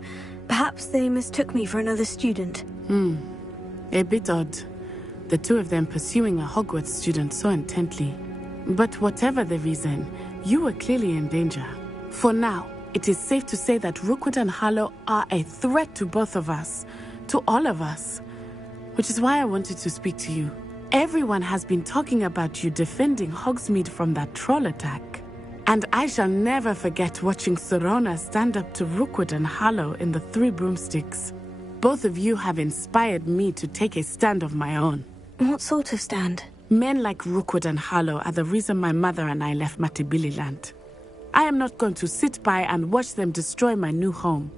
Perhaps they mistook me for another student. A bit odd. The two of them pursuing a Hogwarts student so intently. But whatever the reason, you were clearly in danger. For now, it is safe to say that Rookwood and Harlow are a threat to both of us. To all of us. Which is why I wanted to speak to you. Everyone has been talking about you defending Hogsmeade from that troll attack. And I shall never forget watching Sorona stand up to Rookwood and Harlow in the Three Broomsticks. Both of you have inspired me to take a stand of my own. What sort of stand? Men like Rookwood and Harlow are the reason my mother and I left Matibili Land. I am not going to sit by and watch them destroy my new home.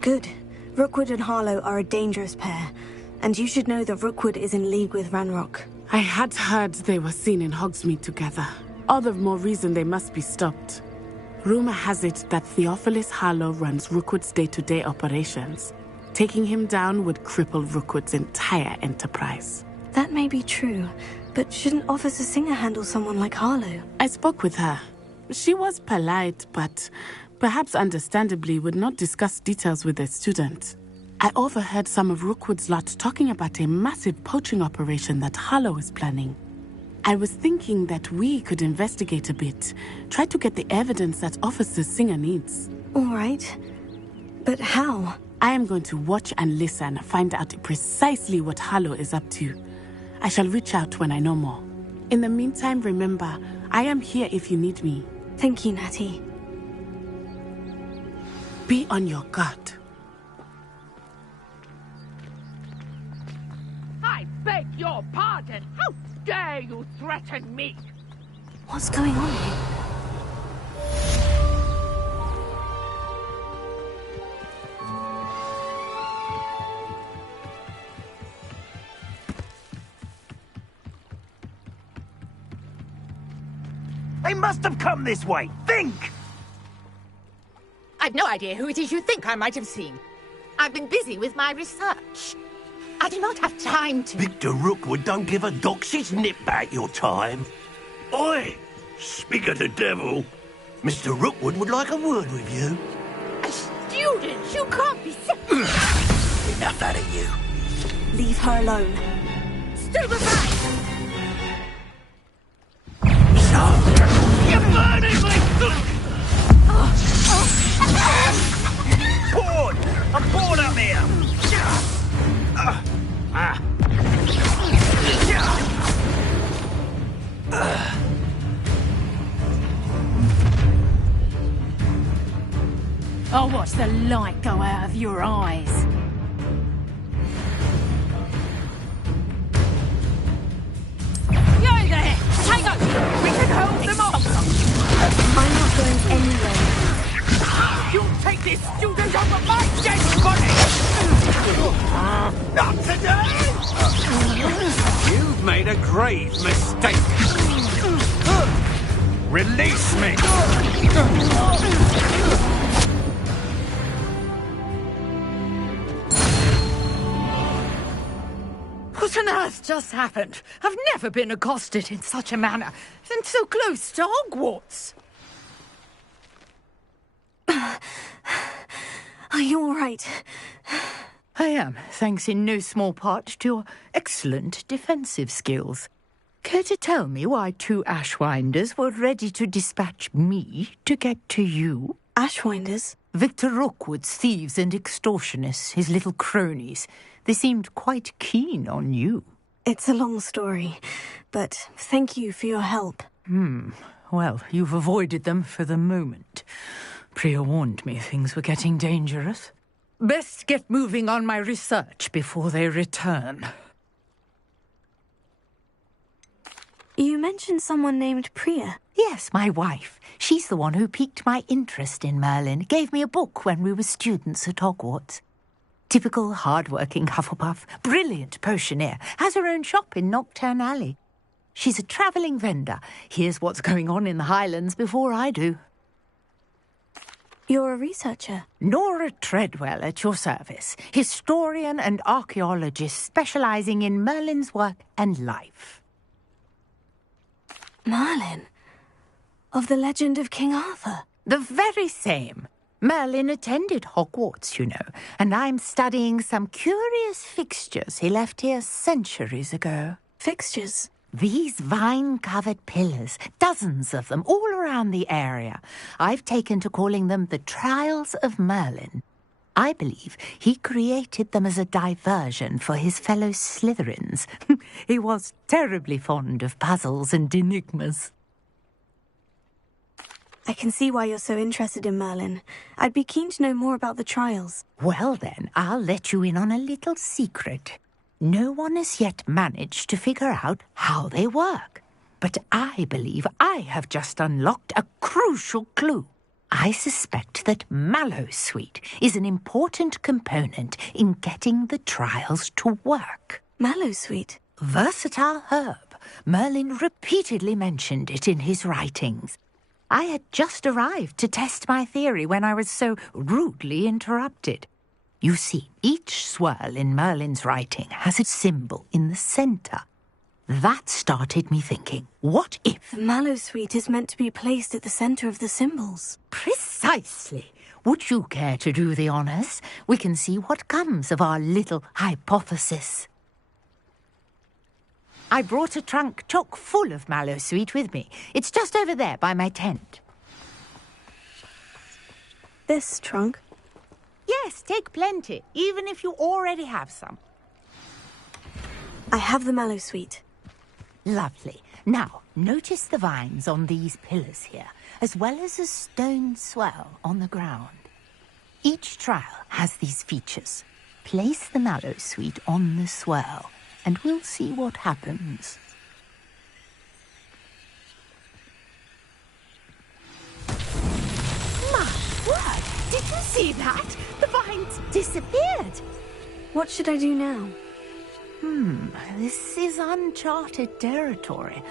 Good. Rookwood and Harlow are a dangerous pair, and you should know that Rookwood is in league with Ranrock. I had heard they were seen in Hogsmeade together. All the more reason they must be stopped. Rumor has it that Theophilus Harlow runs Rookwood's day-to-day operations. Taking him down would cripple Rookwood's entire enterprise. That may be true, but shouldn't Officer Singer handle someone like Harlow? I spoke with her. She was polite, but perhaps understandably would not discuss details with a student. I overheard some of Rookwood's lot talking about a massive poaching operation that Harlow is planning. I was thinking that we could investigate a bit, try to get the evidence that Officer Singer needs. All right. But how? I am going to watch and listen, find out precisely what Harlow is up to. I shall reach out when I know more. In the meantime, remember, I am here if you need me. Thank you, Natty. Be on your guard. I beg your pardon. How dare you threaten me? What's going on here? They must have come this way. Think! I've no idea who it is you think I might have seen. I've been busy with my research. I do not have time to... Victor Rookwood don't give a doxy's nip back your time. Oi! Speak of the devil. Mr. Rookwood would like a word with you. A student? You can't be... Enough out of you. Leave her alone. Stupefy! You're burning me! Bored! I'm bored up here! I'll watch the light go out of your eyes. You're there! Hang on! We can hold them off! I'm not going anywhere. You take this student over my dead body! Not today! You've made a grave mistake. Release me! What on earth just happened? I've never been accosted in such a manner, and so close to Hogwarts. Are you all right? I am, thanks in no small part to your excellent defensive skills. Care to tell me why two Ashwinders were ready to dispatch me to get to you? Ashwinders? Victor Rookwood's thieves and extortionists, his little cronies. They seemed quite keen on you. It's a long story, but thank you for your help. Well, you've avoided them for the moment. Priya warned me things were getting dangerous. Best get moving on my research before they return. You mentioned someone named Priya. Yes, my wife. She's the one who piqued my interest in Merlin. Gave me a book when we were students at Hogwarts. Typical hard-working Hufflepuff, brilliant potioneer, has her own shop in Knockturn Alley. She's a travelling vendor. Hears what's going on in the Highlands before I do. You're a researcher? Nora Treadwell at your service. Historian and archaeologist specialising in Merlin's work and life. Merlin? Of the legend of King Arthur? The very same. Merlin attended Hogwarts, you know, and I'm studying some curious fixtures he left here centuries ago. Fixtures? These vine-covered pillars, dozens of them, all around the area. I've taken to calling them the Trials of Merlin. I believe he created them as a diversion for his fellow Slytherins. He was terribly fond of puzzles and enigmas. I can see why you're so interested in Merlin. I'd be keen to know more about the trials. Well then, I'll let you in on a little secret. No one has yet managed to figure out how they work. But I believe I have just unlocked a crucial clue. I suspect that Mallowsweet is an important component in getting the trials to work. Mallowsweet? Versatile herb. Merlin repeatedly mentioned it in his writings. I had just arrived to test my theory when I was so rudely interrupted. You see, each swirl in Merlin's writing has a symbol in the centre. That started me thinking, what if... The Mallowsweet is meant to be placed at the centre of the symbols. Precisely. Would you care to do the honours? We can see what comes of our little hypothesis. I brought a trunk chock full of Mallowsweet with me. It's just over there by my tent. This trunk? Yes, take plenty, even if you already have some. I have the Mallowsweet. Lovely. Now, notice the vines on these pillars here, as well as a stone swell on the ground. Each trial has these features. Place the Mallowsweet on the swell, and we'll see what happens. My word! Did you see that? The vines disappeared. What should I do now? This is uncharted territory.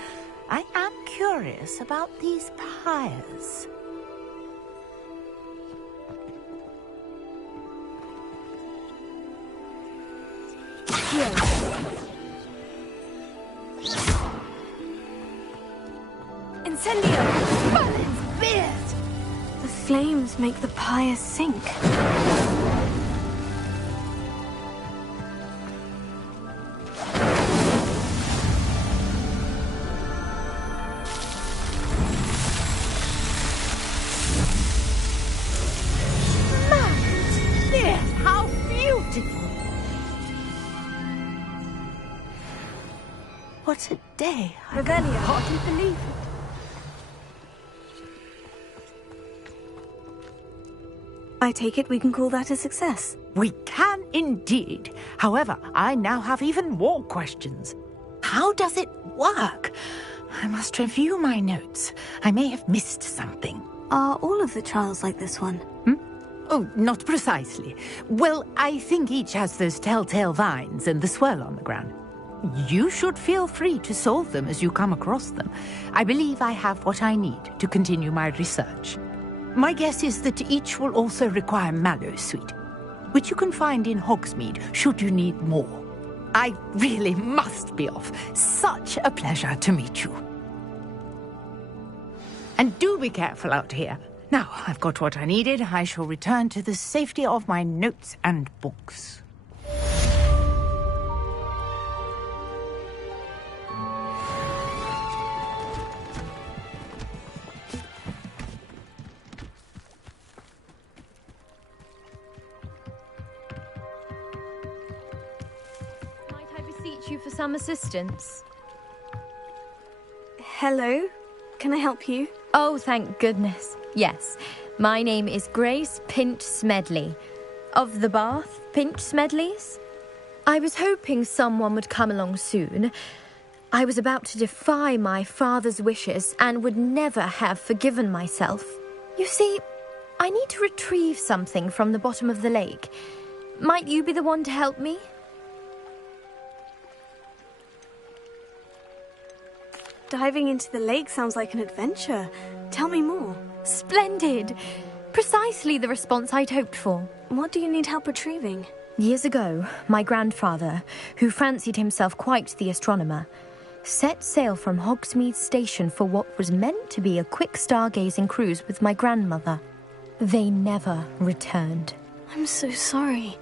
I am curious about these pyres. Incendio! Merlin's beard! The flames make the pyre sink. Merlin's beard! How beautiful! What a day! I can hardly believe it. I take it we can call that a success. We can indeed. However, I now have even more questions. How does it work? I must review my notes. I may have missed something. Are all of the trials like this one? Oh, not precisely. Well, I think each has those telltale vines and the swirl on the ground. You should feel free to solve them as you come across them. I believe I have what I need to continue my research. My guess is that each will also require Mallowsweet, which you can find in Hogsmeade should you need more. I really must be off. Such a pleasure to meet you. And do be careful out here. Now, I've got what I needed. I shall return to the safety of my notes and books. reach you for some assistance? Hello? Can I help you? Oh, thank goodness. Yes. My name is Grace Pinch Smedley. Of the Bath Pinch Smedleys? I was hoping someone would come along soon. I was about to defy my father's wishes and would never have forgiven myself. You see, I need to retrieve something from the bottom of the lake. Might you be the one to help me? Diving into the lake sounds like an adventure. Tell me more. Splendid! Precisely the response I'd hoped for. What do you need help retrieving? Years ago, my grandfather, who fancied himself quite the astronomer, set sail from Hogsmeade Station for what was meant to be a quick stargazing cruise with my grandmother. They never returned. I'm so sorry.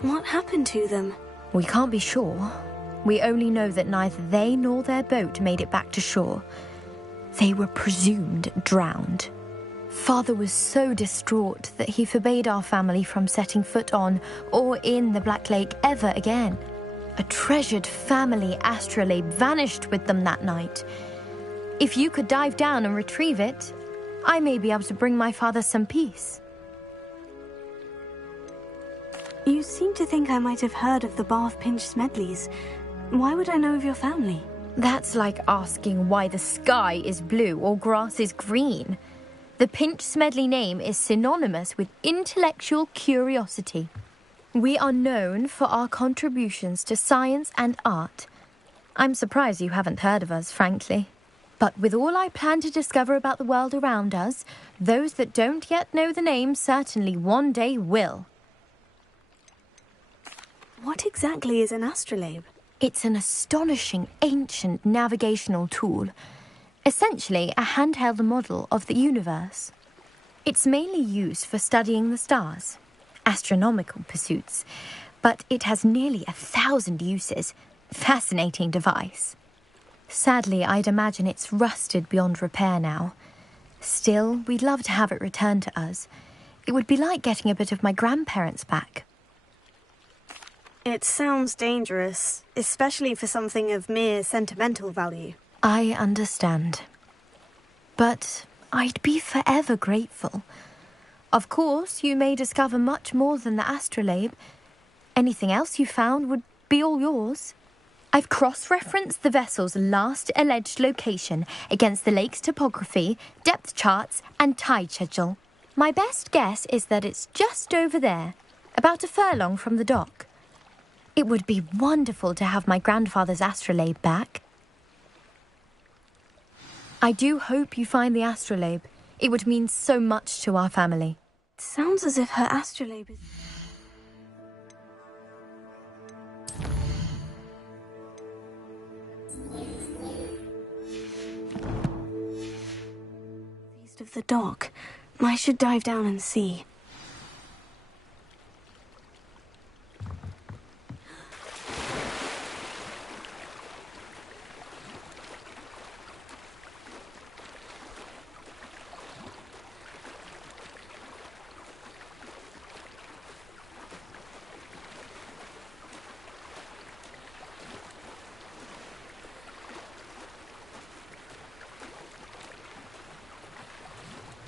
What happened to them? We can't be sure. We only know that neither they nor their boat made it back to shore. They were presumed drowned. Father was so distraught that he forbade our family from setting foot on or in the Black Lake ever again. A treasured family astrolabe vanished with them that night. If you could dive down and retrieve it, I may be able to bring my father some peace. You seem to think I might have heard of the Bath Pinch Smedleys. Why would I know of your family? That's like asking why the sky is blue or grass is green. The Pinch Smedley name is synonymous with intellectual curiosity. We are known for our contributions to science and art. I'm surprised you haven't heard of us, frankly. But with all I plan to discover about the world around us, those that don't yet know the name certainly one day will. What exactly is an astrolabe? It's an astonishing ancient navigational tool. Essentially, a handheld model of the universe. It's mainly used for studying the stars, astronomical pursuits, but it has nearly 1,000 uses. Fascinating device. Sadly, I'd imagine it's rusted beyond repair now. Still, we'd love to have it returned to us. It would be like getting a bit of my grandparents back. It sounds dangerous, especially for something of mere sentimental value. I understand. But I'd be forever grateful. Of course, you may discover much more than the astrolabe. Anything else you found would be all yours. I've cross-referenced the vessel's last alleged location against the lake's topography, depth charts, and tide schedule. My best guess is that it's just over there, about a furlong from the dock. It would be wonderful to have my grandfather's astrolabe back. I do hope you find the astrolabe. It would mean so much to our family. It sounds as if her astrolabe is... east of the dock. I should dive down and see.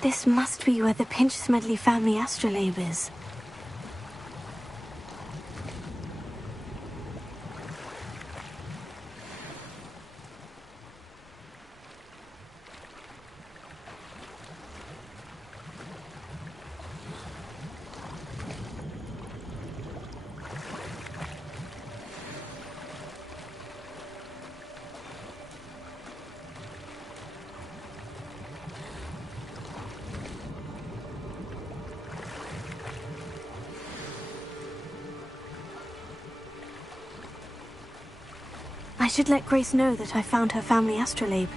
This must be where the Pinch Smedley family astrolabe is. I should let Grace know that I found her family astrolabe.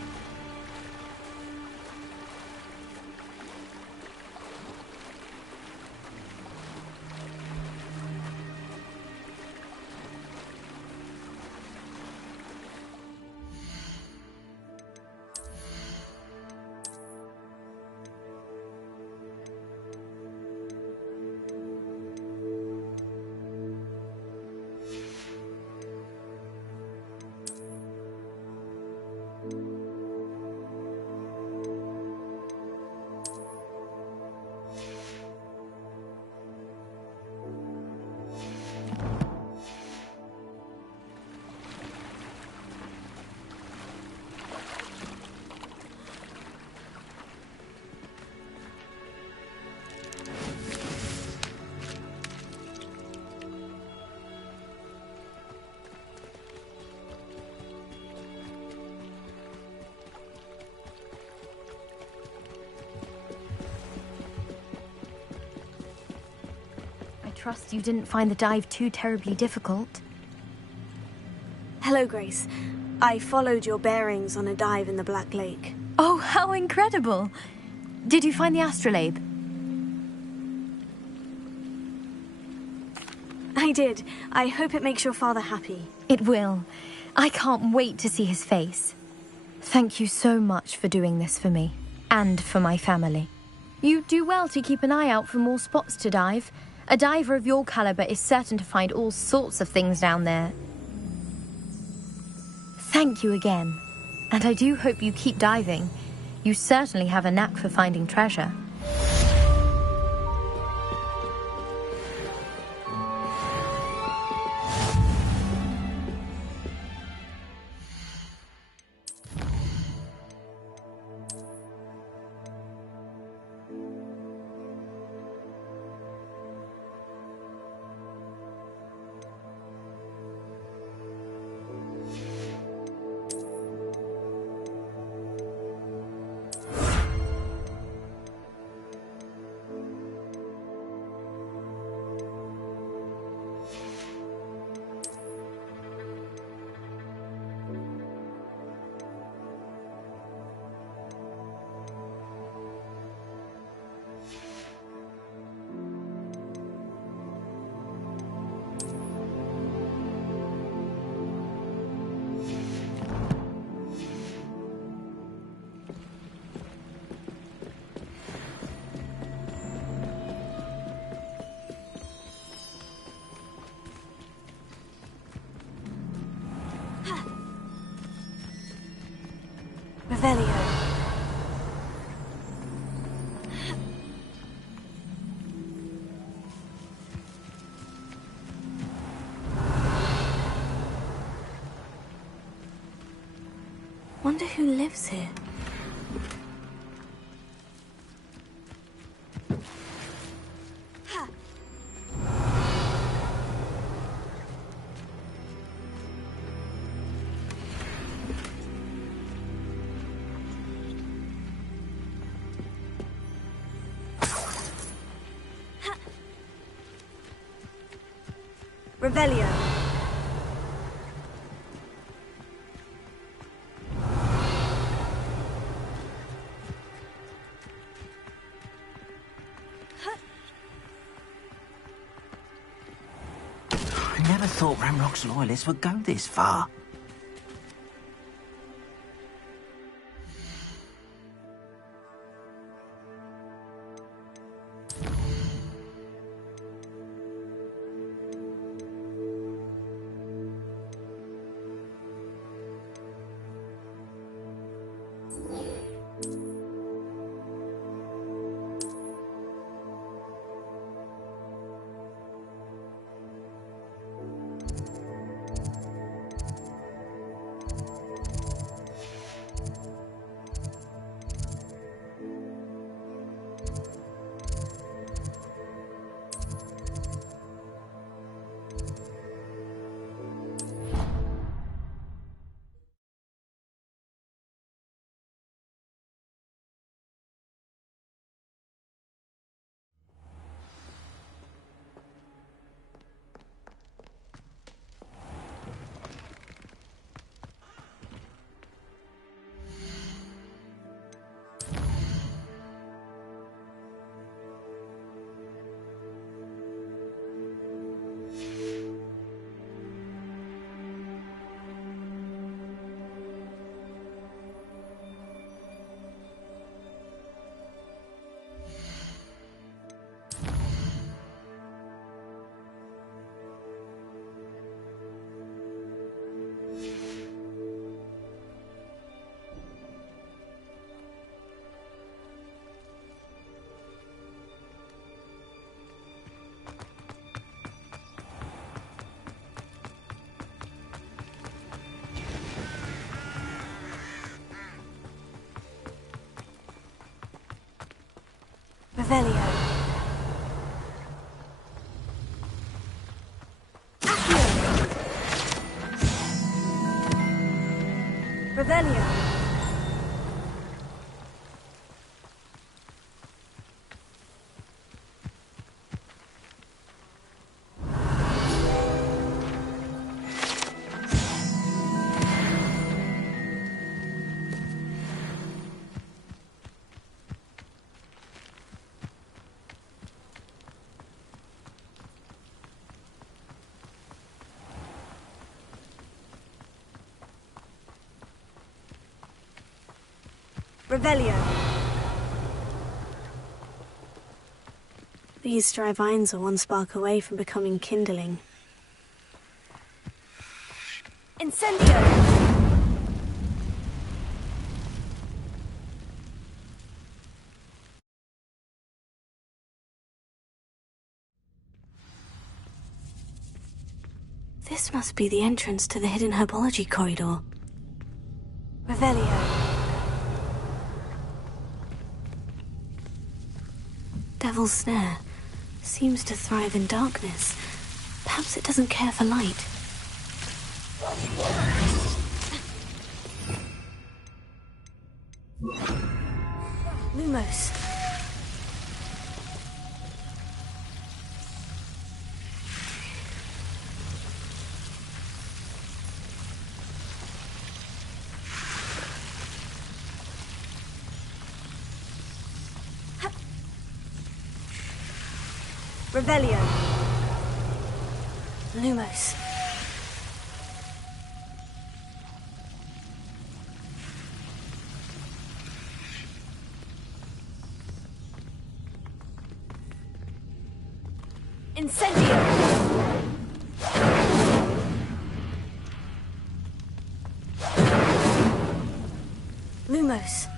trust you didn't find the dive too terribly difficult. Hello, Grace. I followed your bearings on a dive in the Black Lake. Oh, how incredible! Did you find the astrolabe? I did. I hope it makes your father happy. It will. I can't wait to see his face. Thank you so much for doing this for me, and for my family. You do well to keep an eye out for more spots to dive. A diver of your caliber is certain to find all sorts of things down there. Thank you again, and I do hope you keep diving. You certainly have a knack for finding treasure. Revelio. Wonder who lives here. Revelio. I never thought Ramrock's loyalists would go this far. Revelio. Revelio. Revelio. These dry vines are one spark away from becoming kindling. Incendio. This must be the entrance to the hidden herbology corridor. Revelio. Devil's Snare seems to thrive in darkness. Perhaps it doesn't care for light. Lumos. Revelio. Lumos. Incendio. Lumos.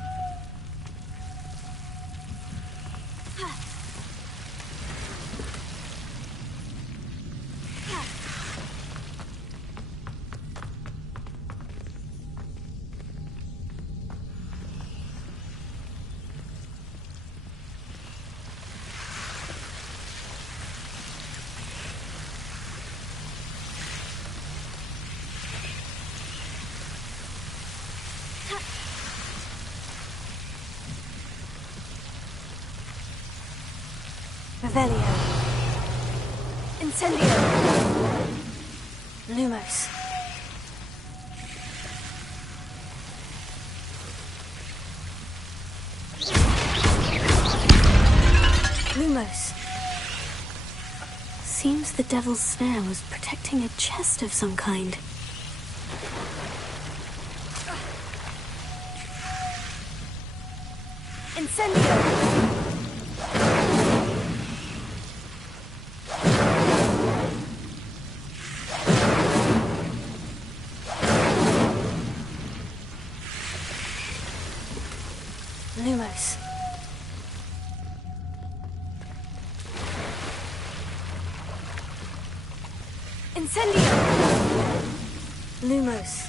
Revelio. Incendio. Lumos. Lumos. Seems the Devil's Snare was protecting a chest of some kind. Incendio. Lumos. Incendio. Lumos.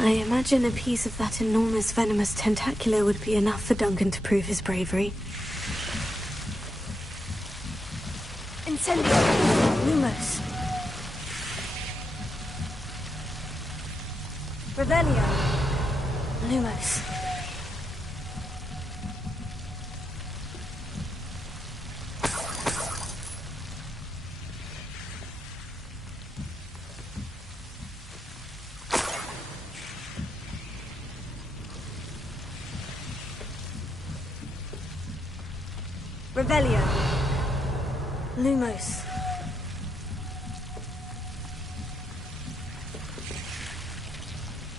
I imagine a piece of that enormous venomous tentacular would be enough for Duncan to prove his bravery. Incendio. Lumos. Revelio. Lumos. Revelio. Lumos.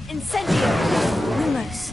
Incendio. Lumos.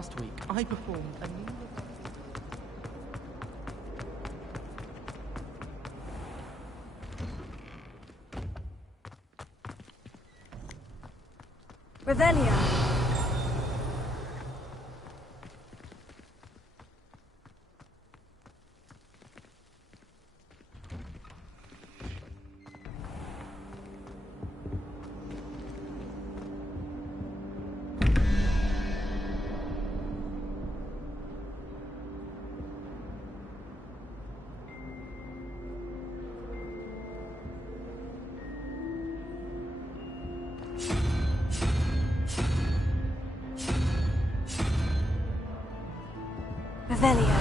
last week, I performed a new... Revelio. Revelio.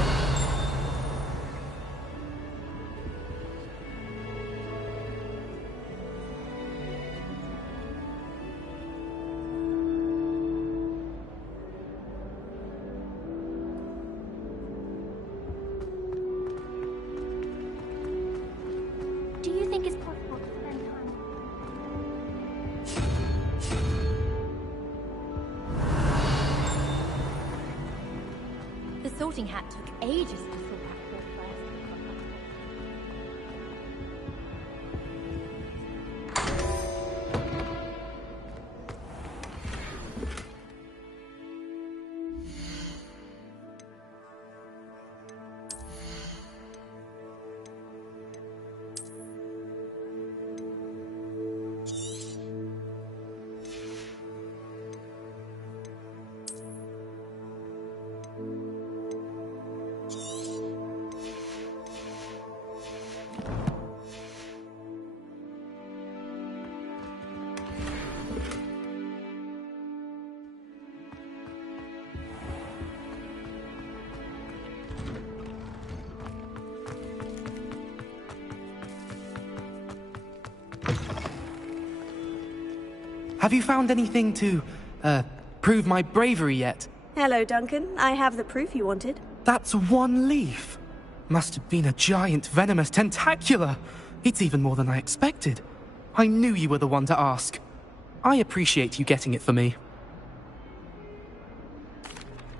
Do you think it's possible to spend time? The sorting hat took ages to sort out first. Have you found anything to, prove my bravery yet? Hello, Duncan. I have the proof you wanted. That's one leaf. Must have been a giant venomous tentacula. It's even more than I expected. I knew you were the one to ask. I appreciate you getting it for me.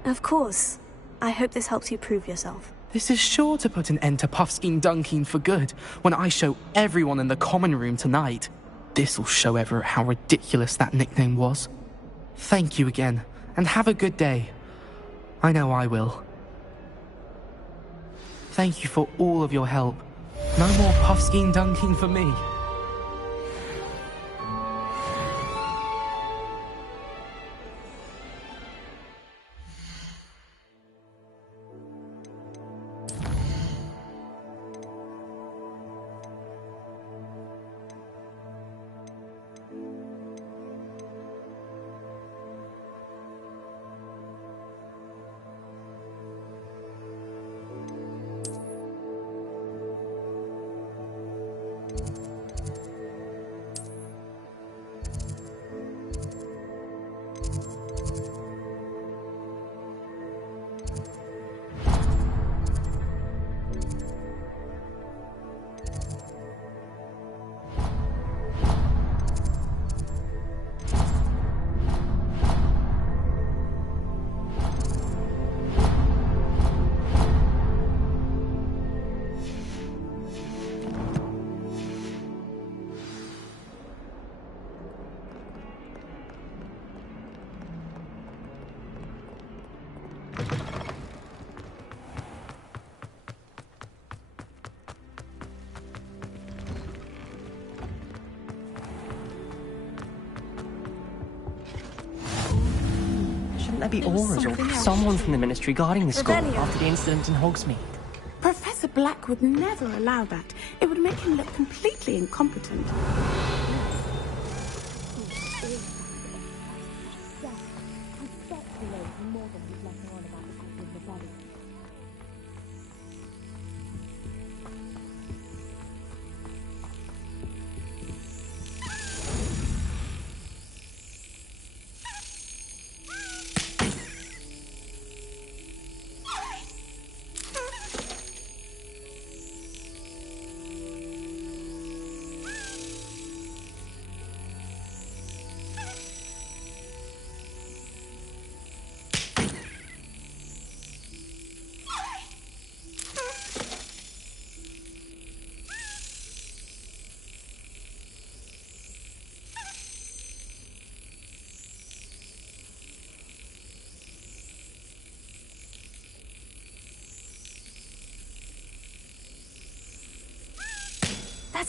Of course. I hope this helps you prove yourself. This is sure to put an end to Puffskein Dunkeen for good when I show everyone in the common room tonight. This'll show Everett how ridiculous that nickname was. Thank you again, and have a good day. I know I will. Thank you for all of your help. No more Puffskein Dunkeen for me. Shouldn't there be auras or someone from the Ministry guarding the school Revelio. after the incident in Hogsmeade? Professor Black would never allow that. It would make him look completely incompetent.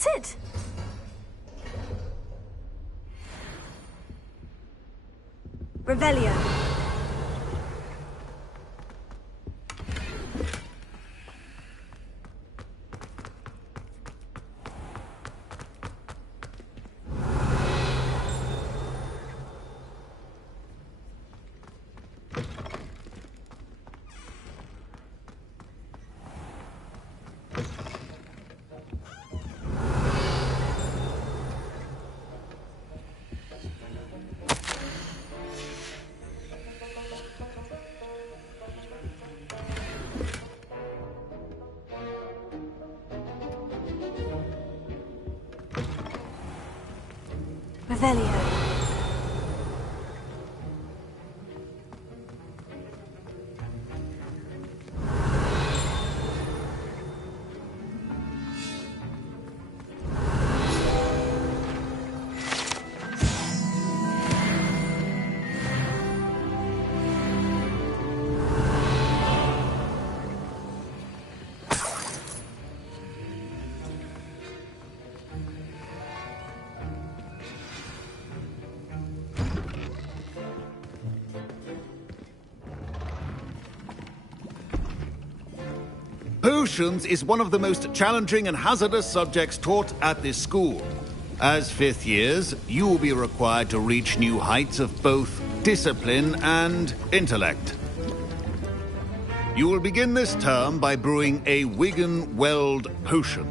That's it. Revelio. Revelio. Potions is one of the most challenging and hazardous subjects taught at this school. As fifth years, you will be required to reach new heights of both discipline and intellect. You will begin this term by brewing a Wigan-Weld potion.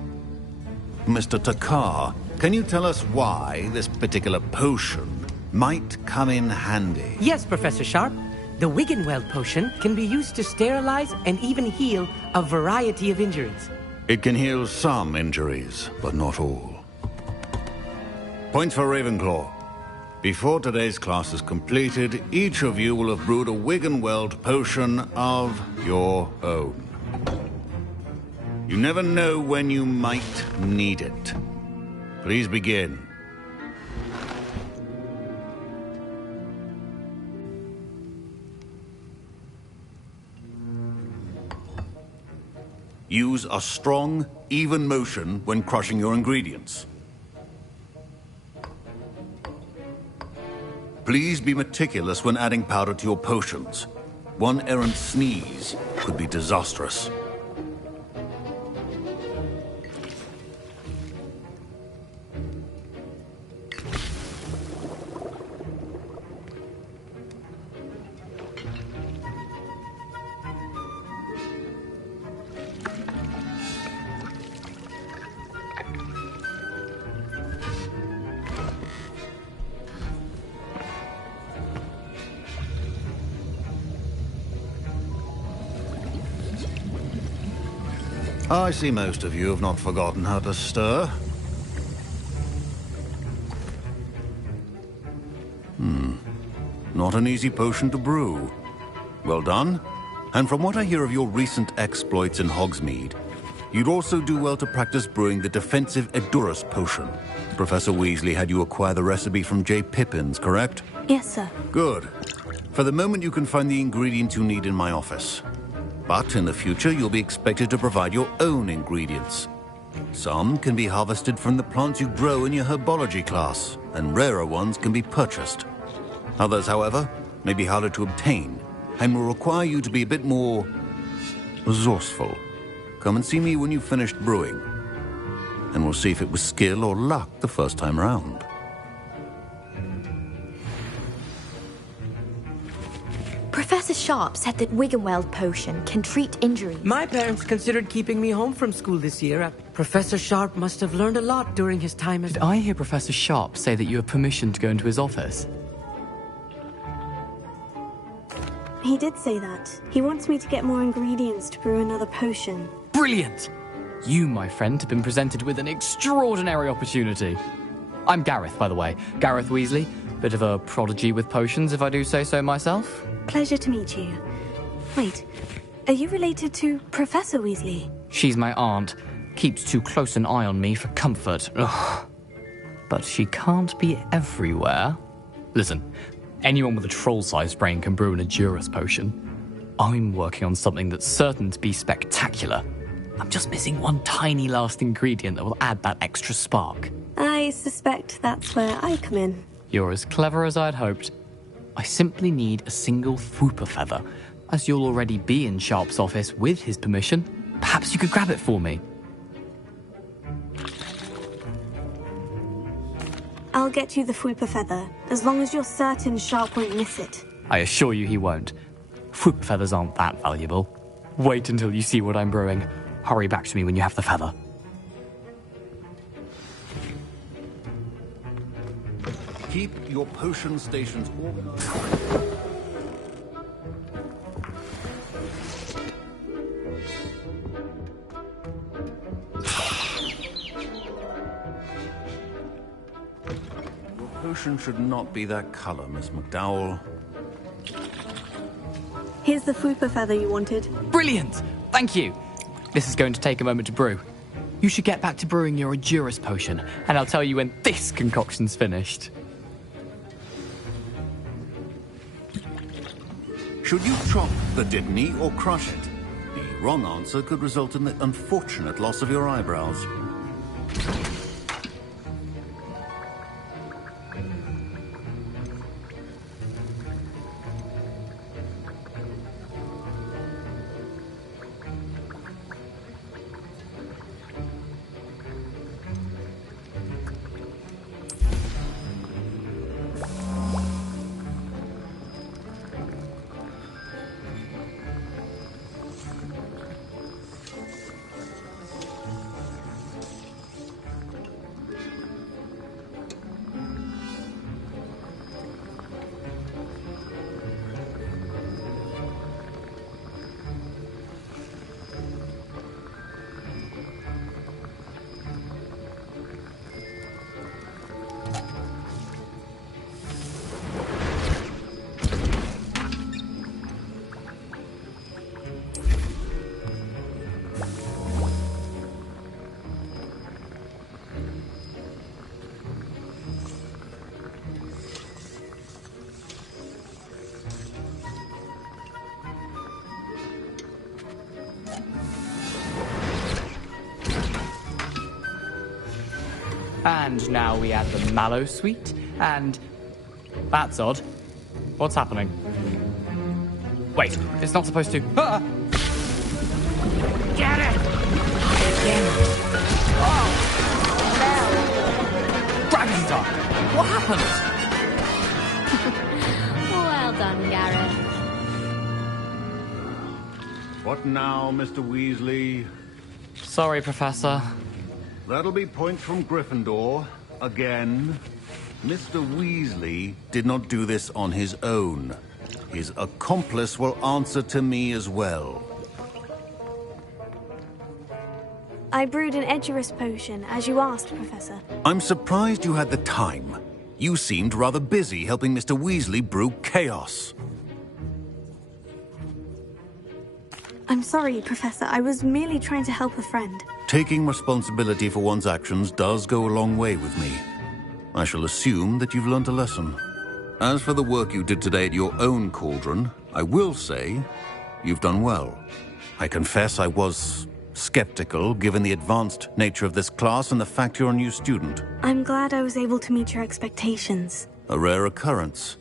Mr. Takar, can you tell us why this particular potion might come in handy? Yes, Professor Sharp. The Wigan-Weld potion can be used to sterilize and even heal a variety of injuries. It can heal some injuries, but not all. Points for Ravenclaw. Before today's class is completed, each of you will have brewed a Wigan-Weld potion of your own. You never know when you might need it. Please begin. Use a strong, even motion when crushing your ingredients. Please be meticulous when adding powder to your potions. One errant sneeze could be disastrous. I see most of you have not forgotten how to stir. Not an easy potion to brew. Well done. And from what I hear of your recent exploits in Hogsmeade, you'd also do well to practice brewing the defensive Edurus potion. Professor Weasley had you acquire the recipe from J. Pippins, correct? Yes, sir. Good. For the moment, you can find the ingredients you need in my office. But in the future, you'll be expected to provide your own ingredients. Some can be harvested from the plants you grow in your herbology class, and rarer ones can be purchased. Others, however, may be harder to obtain, and will require you to be a bit more resourceful. Come and see me when you've finished brewing, and we'll see if it was skill or luck the first time round. Professor Sharp said that Wigan-Weld potion can treat injuries. My parents considered keeping me home from school this year. Professor Sharp must have learned a lot during his time as... Did I hear Professor Sharp say that you have permission to go into his office? He did say that. He wants me to get more ingredients to brew another potion. Brilliant! You, my friend, have been presented with an extraordinary opportunity. I'm Gareth, by the way. Gareth Weasley. Bit of a prodigy with potions, if I do say so myself. Pleasure to meet you. Wait, are you related to Professor Weasley? She's my aunt. Keeps too close an eye on me for comfort. Ugh. But she can't be everywhere. Listen, anyone with a troll-sized brain can brew an Edurus potion. I'm working on something that's certain to be spectacular. I'm just missing one tiny last ingredient that will add that extra spark. I suspect that's where I come in. You're as clever as I'd hoped. I simply need a single Fwooper feather. As you'll already be in Sharp's office with his permission, perhaps you could grab it for me. I'll get you the Fwooper feather, as long as you're certain Sharp won't miss it. I assure you he won't. Fwooper feathers aren't that valuable. Wait until you see what I'm brewing. Hurry back to me when you have the feather. Keep your potion stations organized. Your potion should not be that color, Miss McDowell. Here's the Fwooper feather you wanted. Brilliant! Thank you! This is going to take a moment to brew. You should get back to brewing your Edurus potion, and I'll tell you when this concoction's finished. Should you chop the Didney or crush it? The wrong answer could result in the unfortunate loss of your eyebrows. And now we add the mallow sweet, and... That's odd. What's happening? Wait, it's not supposed to... Ah! Get it! Oh! Dragon Dark! What happened? Well done, Gareth. What now, Mr. Weasley? Sorry, Professor. That'll be points from Gryffindor. Again. Mr. Weasley did not do this on his own. His accomplice will answer to me as well. I brewed an Edurus potion, as you asked, Professor. I'm surprised you had the time. You seemed rather busy helping Mr. Weasley brew chaos. I'm sorry, Professor. I was merely trying to help a friend. Taking responsibility for one's actions does go a long way with me. I shall assume that you've learnt a lesson. As for the work you did today at your own cauldron, I will say you've done well. I confess I was skeptical, given the advanced nature of this class and the fact you're a new student. I'm glad I was able to meet your expectations. A rare occurrence.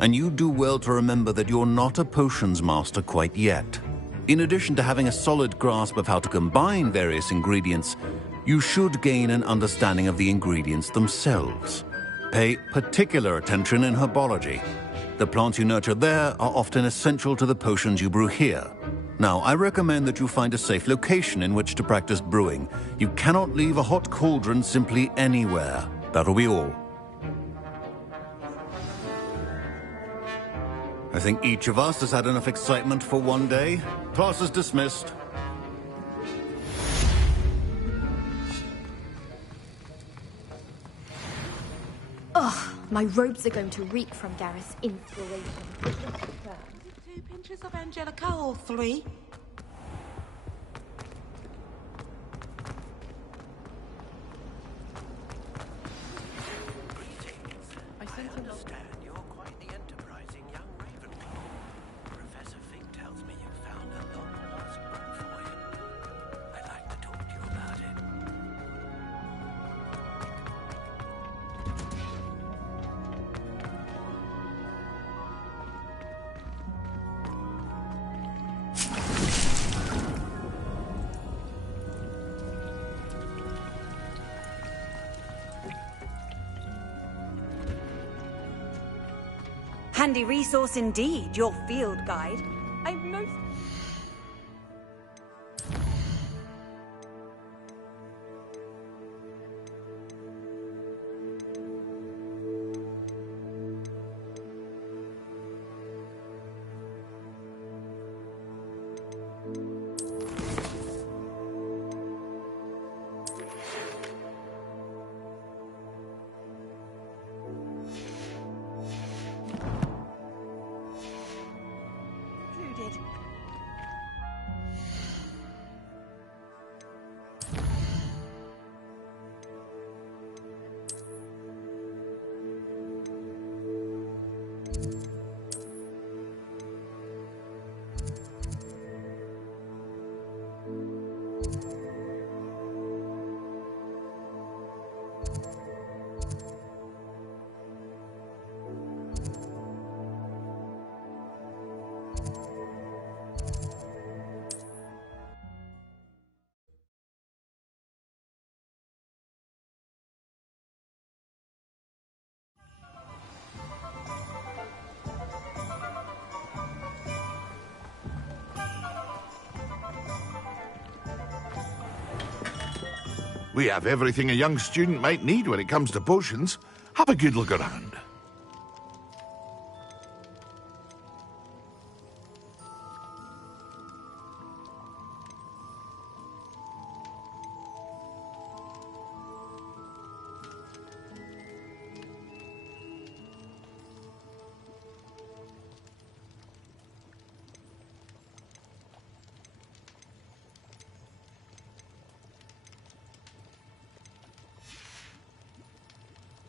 And you do well to remember that you're not a potions master quite yet. In addition to having a solid grasp of how to combine various ingredients, you should gain an understanding of the ingredients themselves. Pay particular attention in herbology. The plants you nurture there are often essential to the potions you brew here. Now, I recommend that you find a safe location in which to practice brewing. You cannot leave a hot cauldron simply anywhere. That'll be all. I think each of us has had enough excitement for one day. Class is dismissed. Ugh, my robes are going to reek from Gareth's inspiration. 2 pinches of Angelica or 3? I understand you're quite the enterprising young Ravenclaw. Professor Fig tells me you found a long lost book for him. I'd like handy resource indeed, your field guide. I've no... included. We have everything a young student might need when it comes to potions. Have a good look around.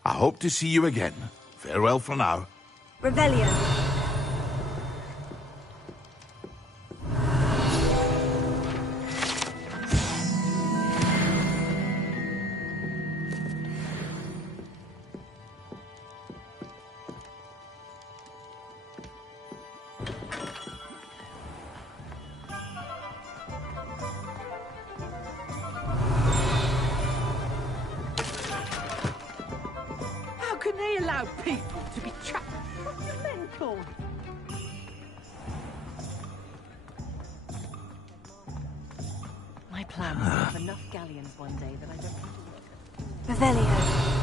I hope to see you again. Farewell for now. Revelio. How can they allow people to be trapped? What's mental? My plan was to have enough galleons one day that I don't have to... Revelio.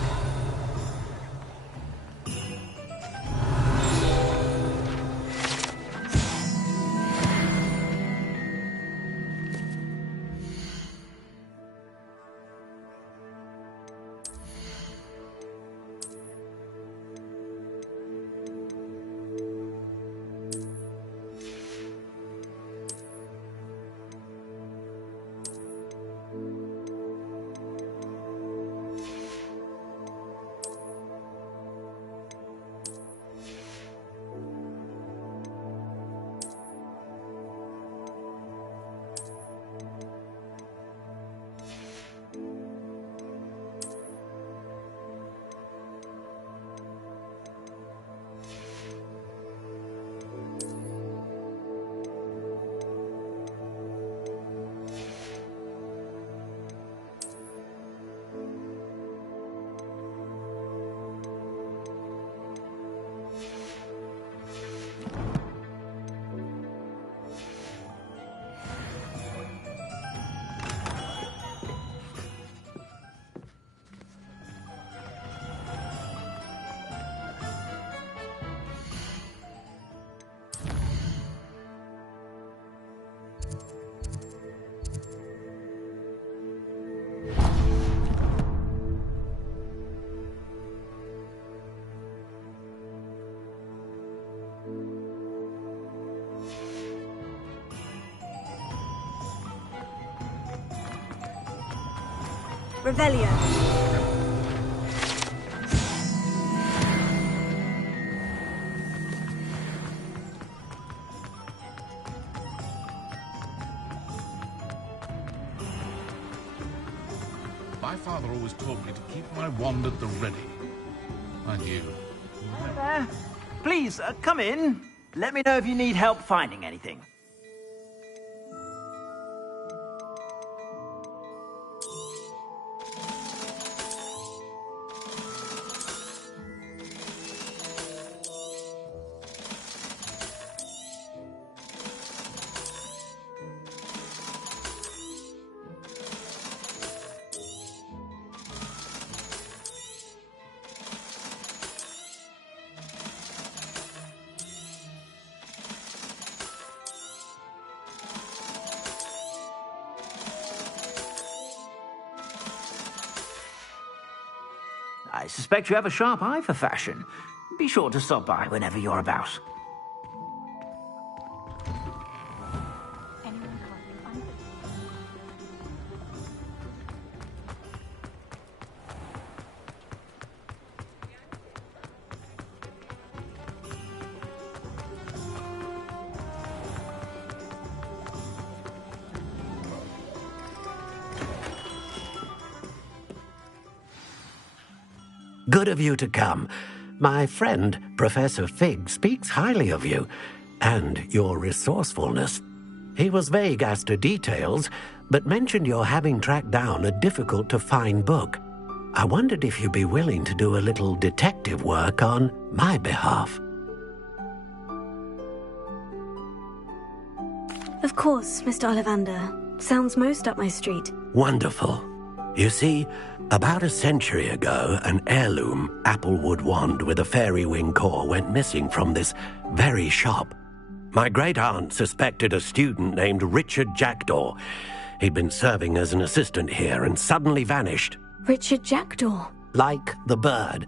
Revelio. My father always taught me to keep my wand at the ready. Mind you. Hi there. Please, come in. Let me know if you need help finding anything. suspect you have a sharp eye for fashion. Be sure to stop by whenever you're about. Good of you to come. My friend, Professor Fig, speaks highly of you, and your resourcefulness. He was vague as to details, but mentioned your having tracked down a difficult-to-find book. I wondered if you'd be willing to do a little detective work on my behalf. Of course, Mr. Ollivander. Sounds most up my street. Wonderful. You see, about a century ago, an heirloom applewood wand with a fairy wing core went missing from this very shop. My great-aunt suspected a student named Richard Jackdaw. He'd been serving as an assistant here and suddenly vanished. Richard Jackdaw? Like the bird.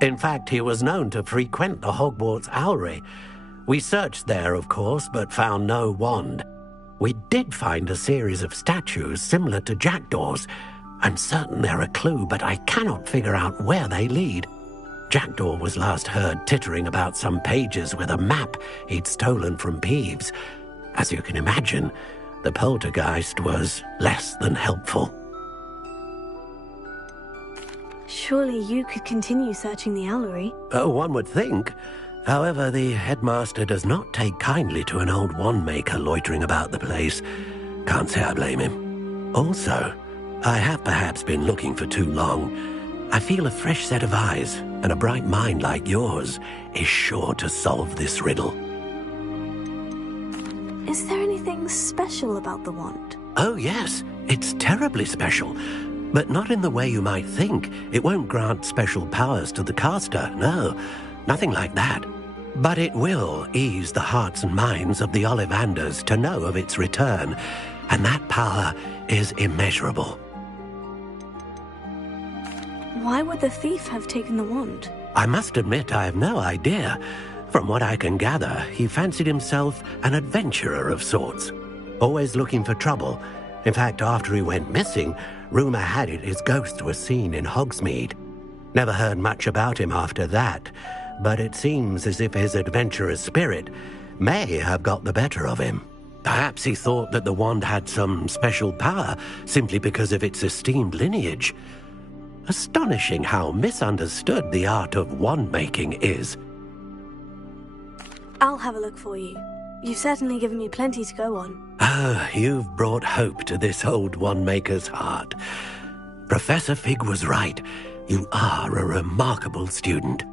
In fact, he was known to frequent the Hogwarts Owlery. We searched there, of course, but found no wand. We did find a series of statues similar to Jackdaw's. I'm certain they're a clue, but I cannot figure out where they lead. Jackdaw was last heard tittering about some pages with a map he'd stolen from Peeves. As you can imagine, the poltergeist was less than helpful. Surely you could continue searching the Owlery. Oh, one would think. However, the headmaster does not take kindly to an old wand-maker loitering about the place. Can't say I blame him. Also, I have perhaps been looking for too long. I feel a fresh set of eyes, and a bright mind like yours is sure to solve this riddle. Is there anything special about the wand? Oh, yes. It's terribly special. But not in the way you might think. It won't grant special powers to the caster, no. Nothing like that. But it will ease the hearts and minds of the Ollivanders to know of its return, and that power is immeasurable. Why would the thief have taken the wand? I must admit I have no idea. From what I can gather, he fancied himself an adventurer of sorts, always looking for trouble. In fact, after he went missing, rumor had it his ghost was seen in Hogsmeade. Never heard much about him after that, but it seems as if his adventurous spirit may have got the better of him. Perhaps he thought that the wand had some special power simply because of its esteemed lineage. Astonishing how misunderstood the art of wand-making is. I'll have a look for you. You've certainly given me plenty to go on. Ah, you've brought hope to this old wand-maker's heart. Professor Fig was right. You are a remarkable student.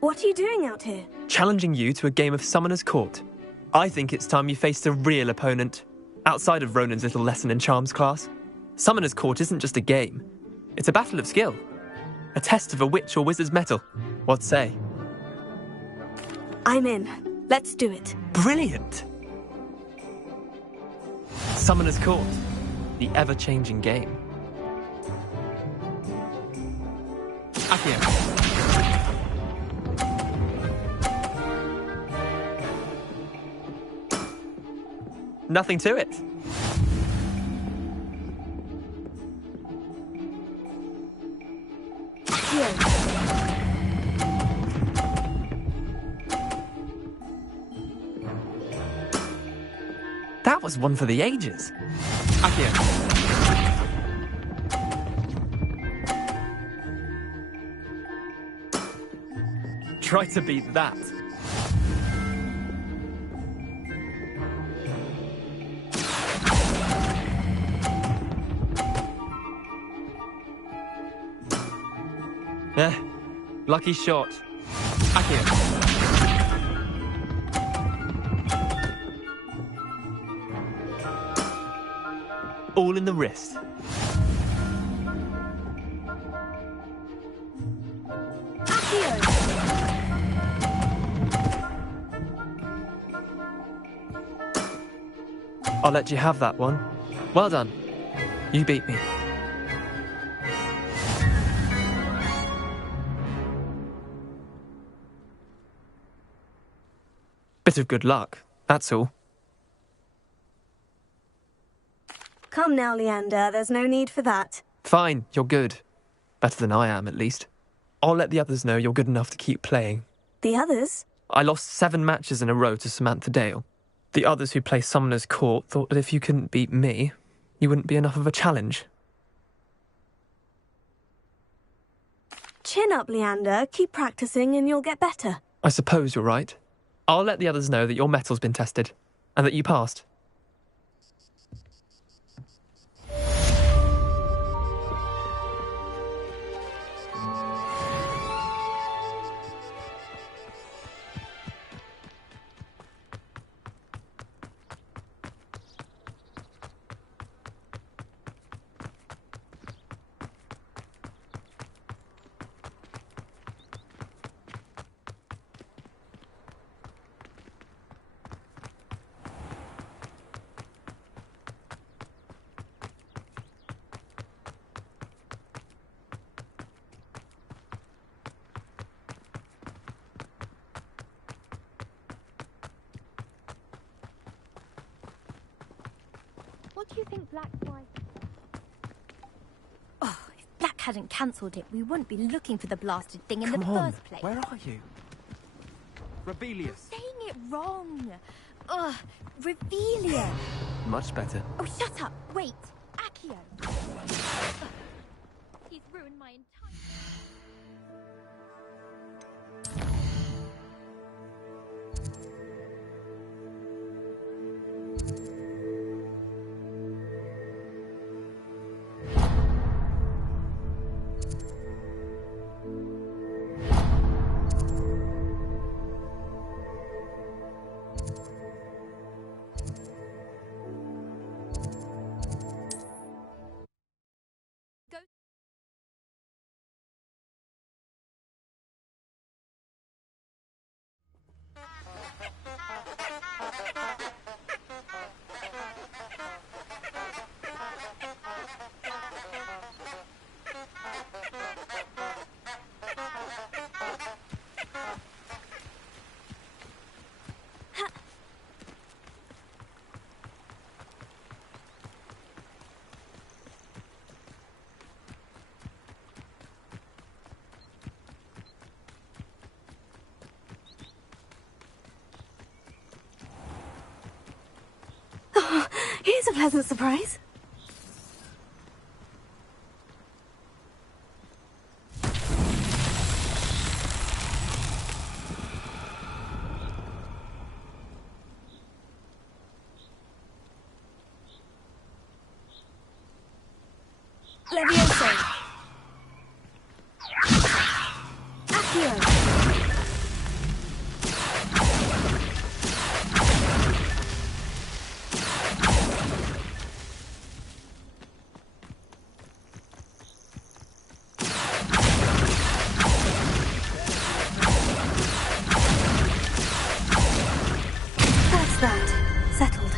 What are you doing out here? Challenging you to a game of Summoner's Court. I think it's time you faced a real opponent, outside of Ronan's little lesson in charms class. Summoner's Court isn't just a game. It's a battle of skill. A test of a witch or wizard's mettle. What say? I'm in. Let's do it. Brilliant! Summoner's Court. The ever-changing game. Accio. Nothing to it. That was one for the ages. Accio. Try to beat that. Lucky shot. Accio. All in the wrist. I'll let you have that one. Well done. You beat me. Bit of good luck, that's all. Come now, Leander, there's no need for that. Fine, you're good. Better than I am, at least. I'll let the others know you're good enough to keep playing. The others? I lost 7 matches in a row to Samantha Dale. The others who play Summoner's Court thought that if you couldn't beat me, you wouldn't be enough of a challenge. Chin up, Leander. Keep practicing and you'll get better. I suppose you're right. I'll let the others know that your metal's been tested, and that you passed. What do you think Black's wife... Oh, if Black hadn't cancelled it, we wouldn't be looking for the blasted thing in the first place. Where are you? Rebellious. Saying it wrong. Ugh, Revelia. Much better. Oh, shut up. Wait. Accio. Ugh. He's ruined my entire... Here's a pleasant surprise. Levioso. Accio. Settled.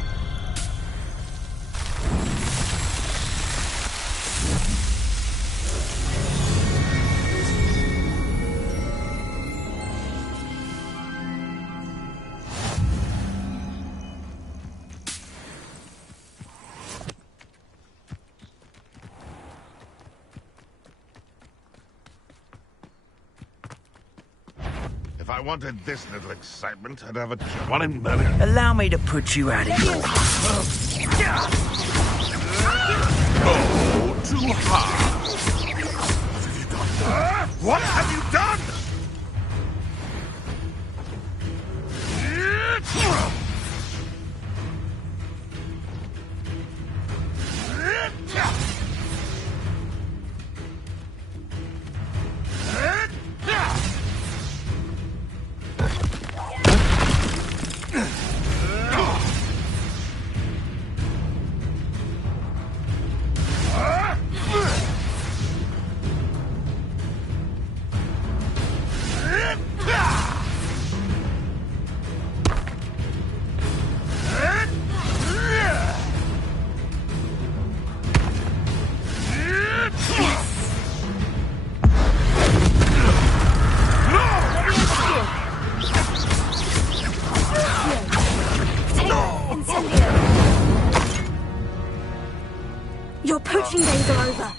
I wanted this little excitement. I'd have a one in belly. Allow me to put you out of your... Oh, too hard. What have you done? Your poaching days are over.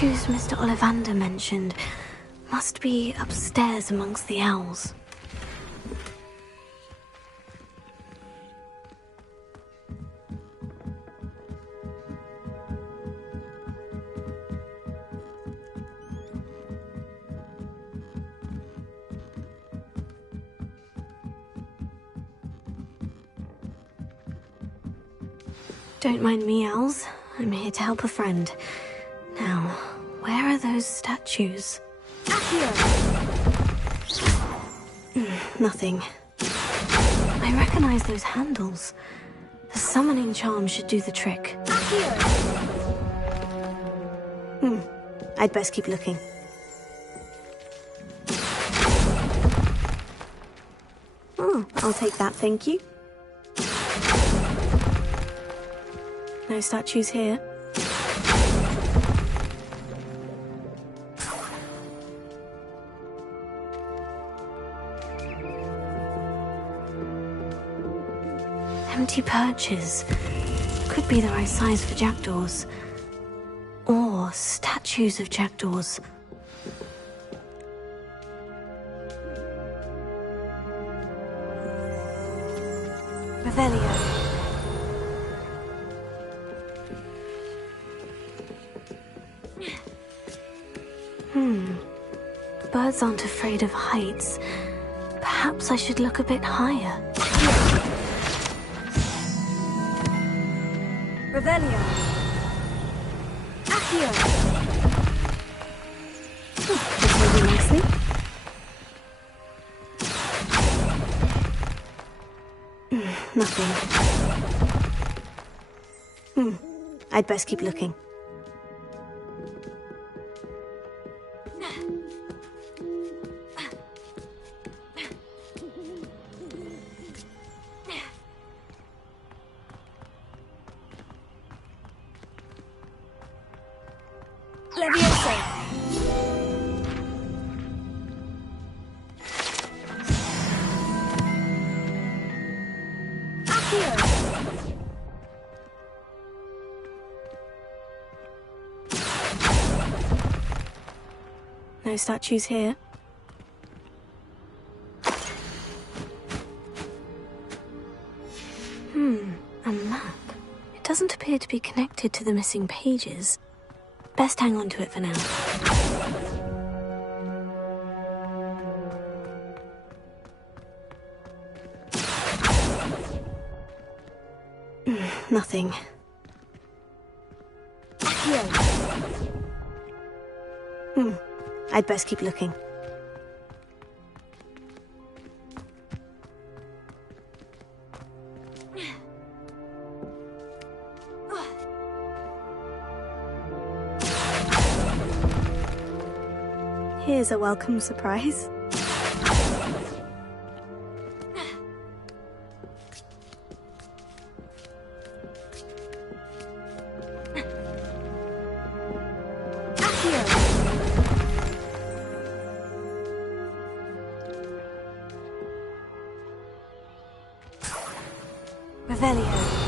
statues Mr. Ollivander mentioned must be upstairs amongst the owls. Don't mind me, owls. I'm here to help a friend. Now, where are those statues? Nothing. I recognize those handles. The summoning charm should do the trick. I'd best keep looking. Oh, I'll take that, thank you. No statues here. Empty perches. Could be the right size for jackdaws. Or statues of jackdaws. Revelio. Birds aren't afraid of heights. Perhaps I should look a bit higher. Revelio. Accio. That's moving nicely. Nothing. I'd best keep looking. Leviosa. Accio. No statues here. A map. It doesn't appear to be connected to the missing pages. Best hang on to it for now. Nothing. I'd best keep looking. Here's a welcome surprise. Revelio.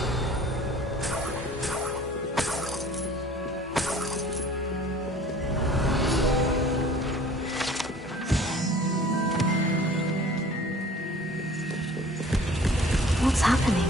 What's happening?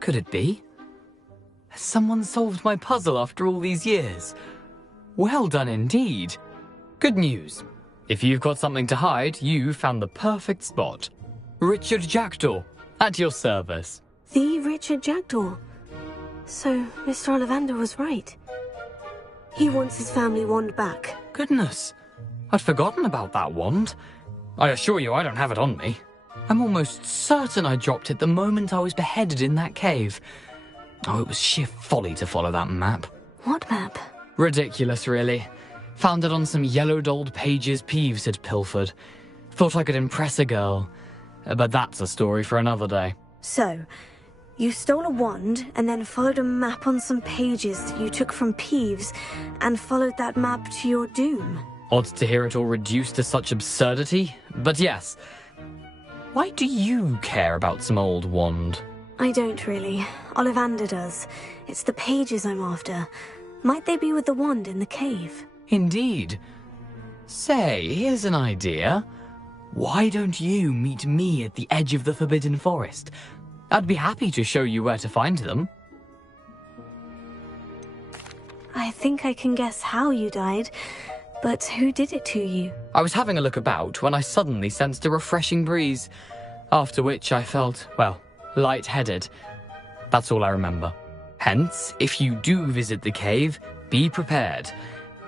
Could it be? Has someone solved my puzzle after all these years? Well done indeed. Good news. If you've got something to hide, you found the perfect spot. Richard Jackdaw, at your service. The Richard Jackdaw. So, Mr. Ollivander was right. He wants his family wand back. Goodness, I'd forgotten about that wand. I assure you I don't have it on me. I'm almost certain I dropped it the moment I was beheaded in that cave. Oh, it was sheer folly to follow that map. What map? Ridiculous, really. Found it on some yellowed old pages Peeves had pilfered. Thought I could impress a girl. But that's a story for another day. So, you stole a wand and then followed a map on some pages you took from Peeves and followed that map to your doom. Odd to hear it all reduced to such absurdity, but yes. Why do you care about some old wand? I don't really. Ollivander does. It's the pages I'm after. Might they be with the wand in the cave? Indeed. Say, here's an idea. Why don't you meet me at the edge of the Forbidden Forest? I'd be happy to show you where to find them. I think I can guess how you died, but who did it to you? I was having a look about when I suddenly sensed a refreshing breeze, after which I felt, well, lightheaded. That's all I remember. Hence, if you do visit the cave, be prepared.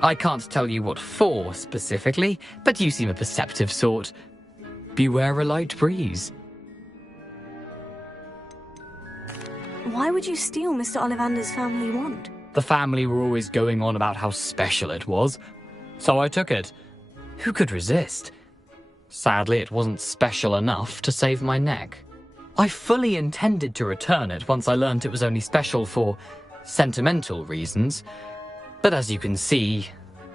I can't tell you what for specifically, but you seem a perceptive sort. Beware a light breeze. Why would you steal Mr. Ollivander's family wand? The family were always going on about how special it was, so I took it. Who could resist? Sadly, it wasn't special enough to save my neck. I fully intended to return it once I learnt it was only special for, sentimental reasons, but as you can see,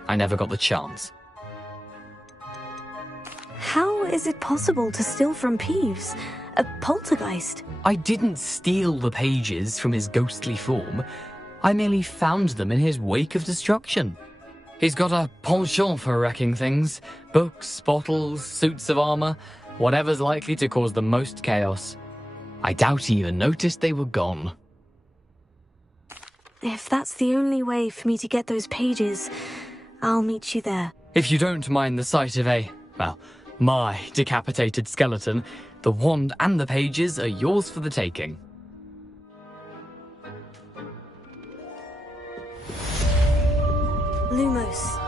I never got the chance. How is it possible to steal from Peeves? A poltergeist? I didn't steal the pages from his ghostly form. I merely found them in his wake of destruction. He's got a penchant for wrecking things. Books, bottles, suits of armor, whatever's likely to cause the most chaos. I doubt he even noticed they were gone. If that's the only way for me to get those pages, I'll meet you there. If you don't mind the sight of my decapitated skeleton, the wand and the pages are yours for the taking. Lumos.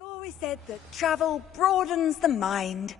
I've always said that travel broadens the mind.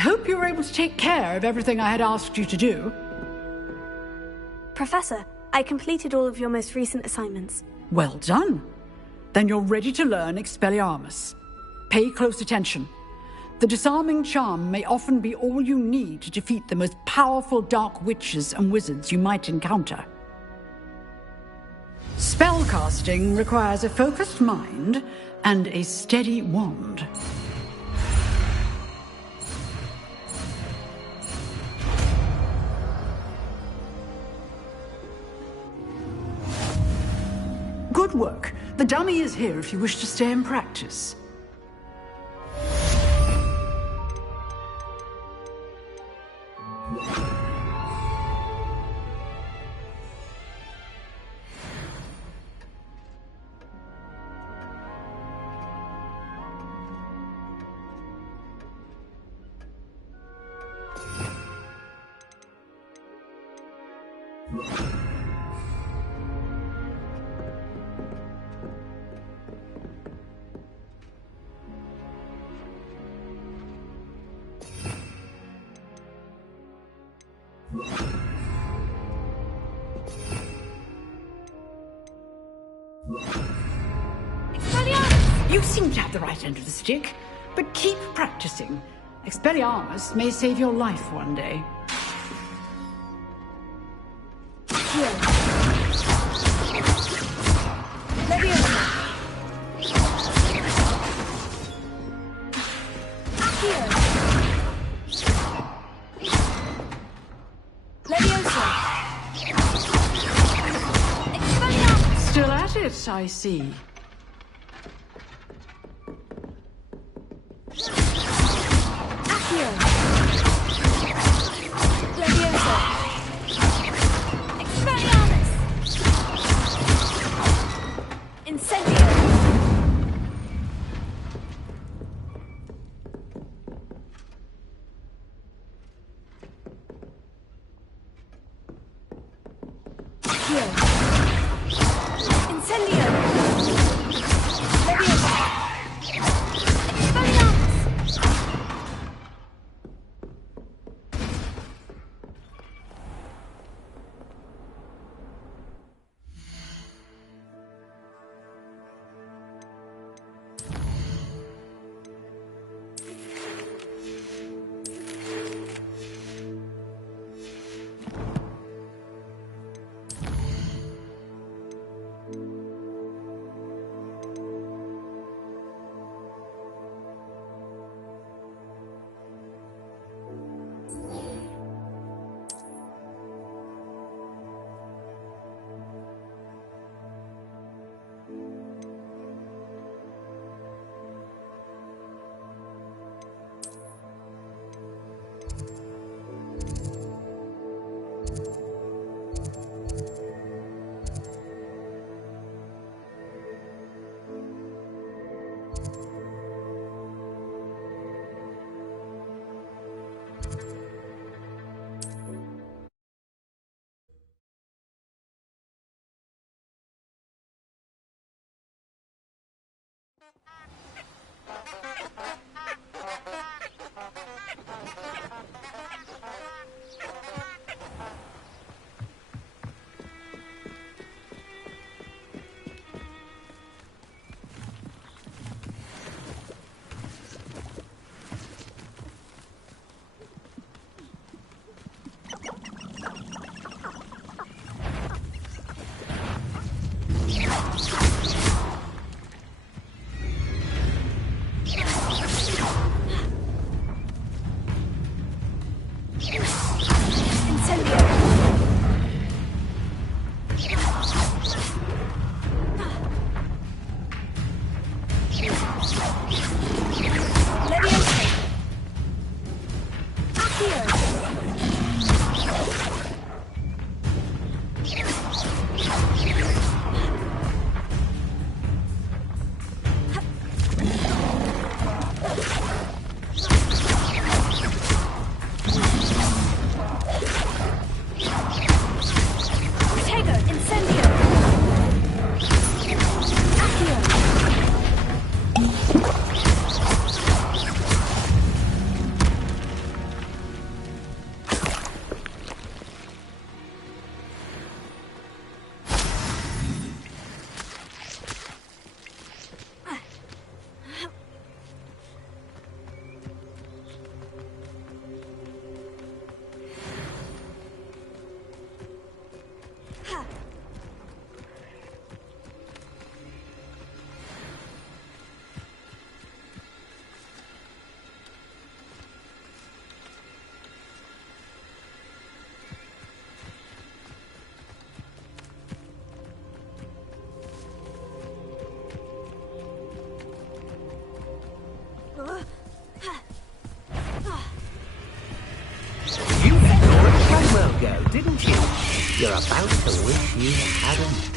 I hope you were able to take care of everything I had asked you to do. Professor, I completed all of your most recent assignments. Well done. Then you're ready to learn Expelliarmus. Pay close attention. The disarming charm may often be all you need to defeat the most powerful dark witches and wizards you might encounter. Spellcasting requires a focused mind and a steady wand. Good work. The dummy is here if you wish to stay and practice. You seem to have the right end of the stick, but keep practicing. Expelliarmus may save your life one day. Still at it, I see. Incendio! you're about to wish you hadn't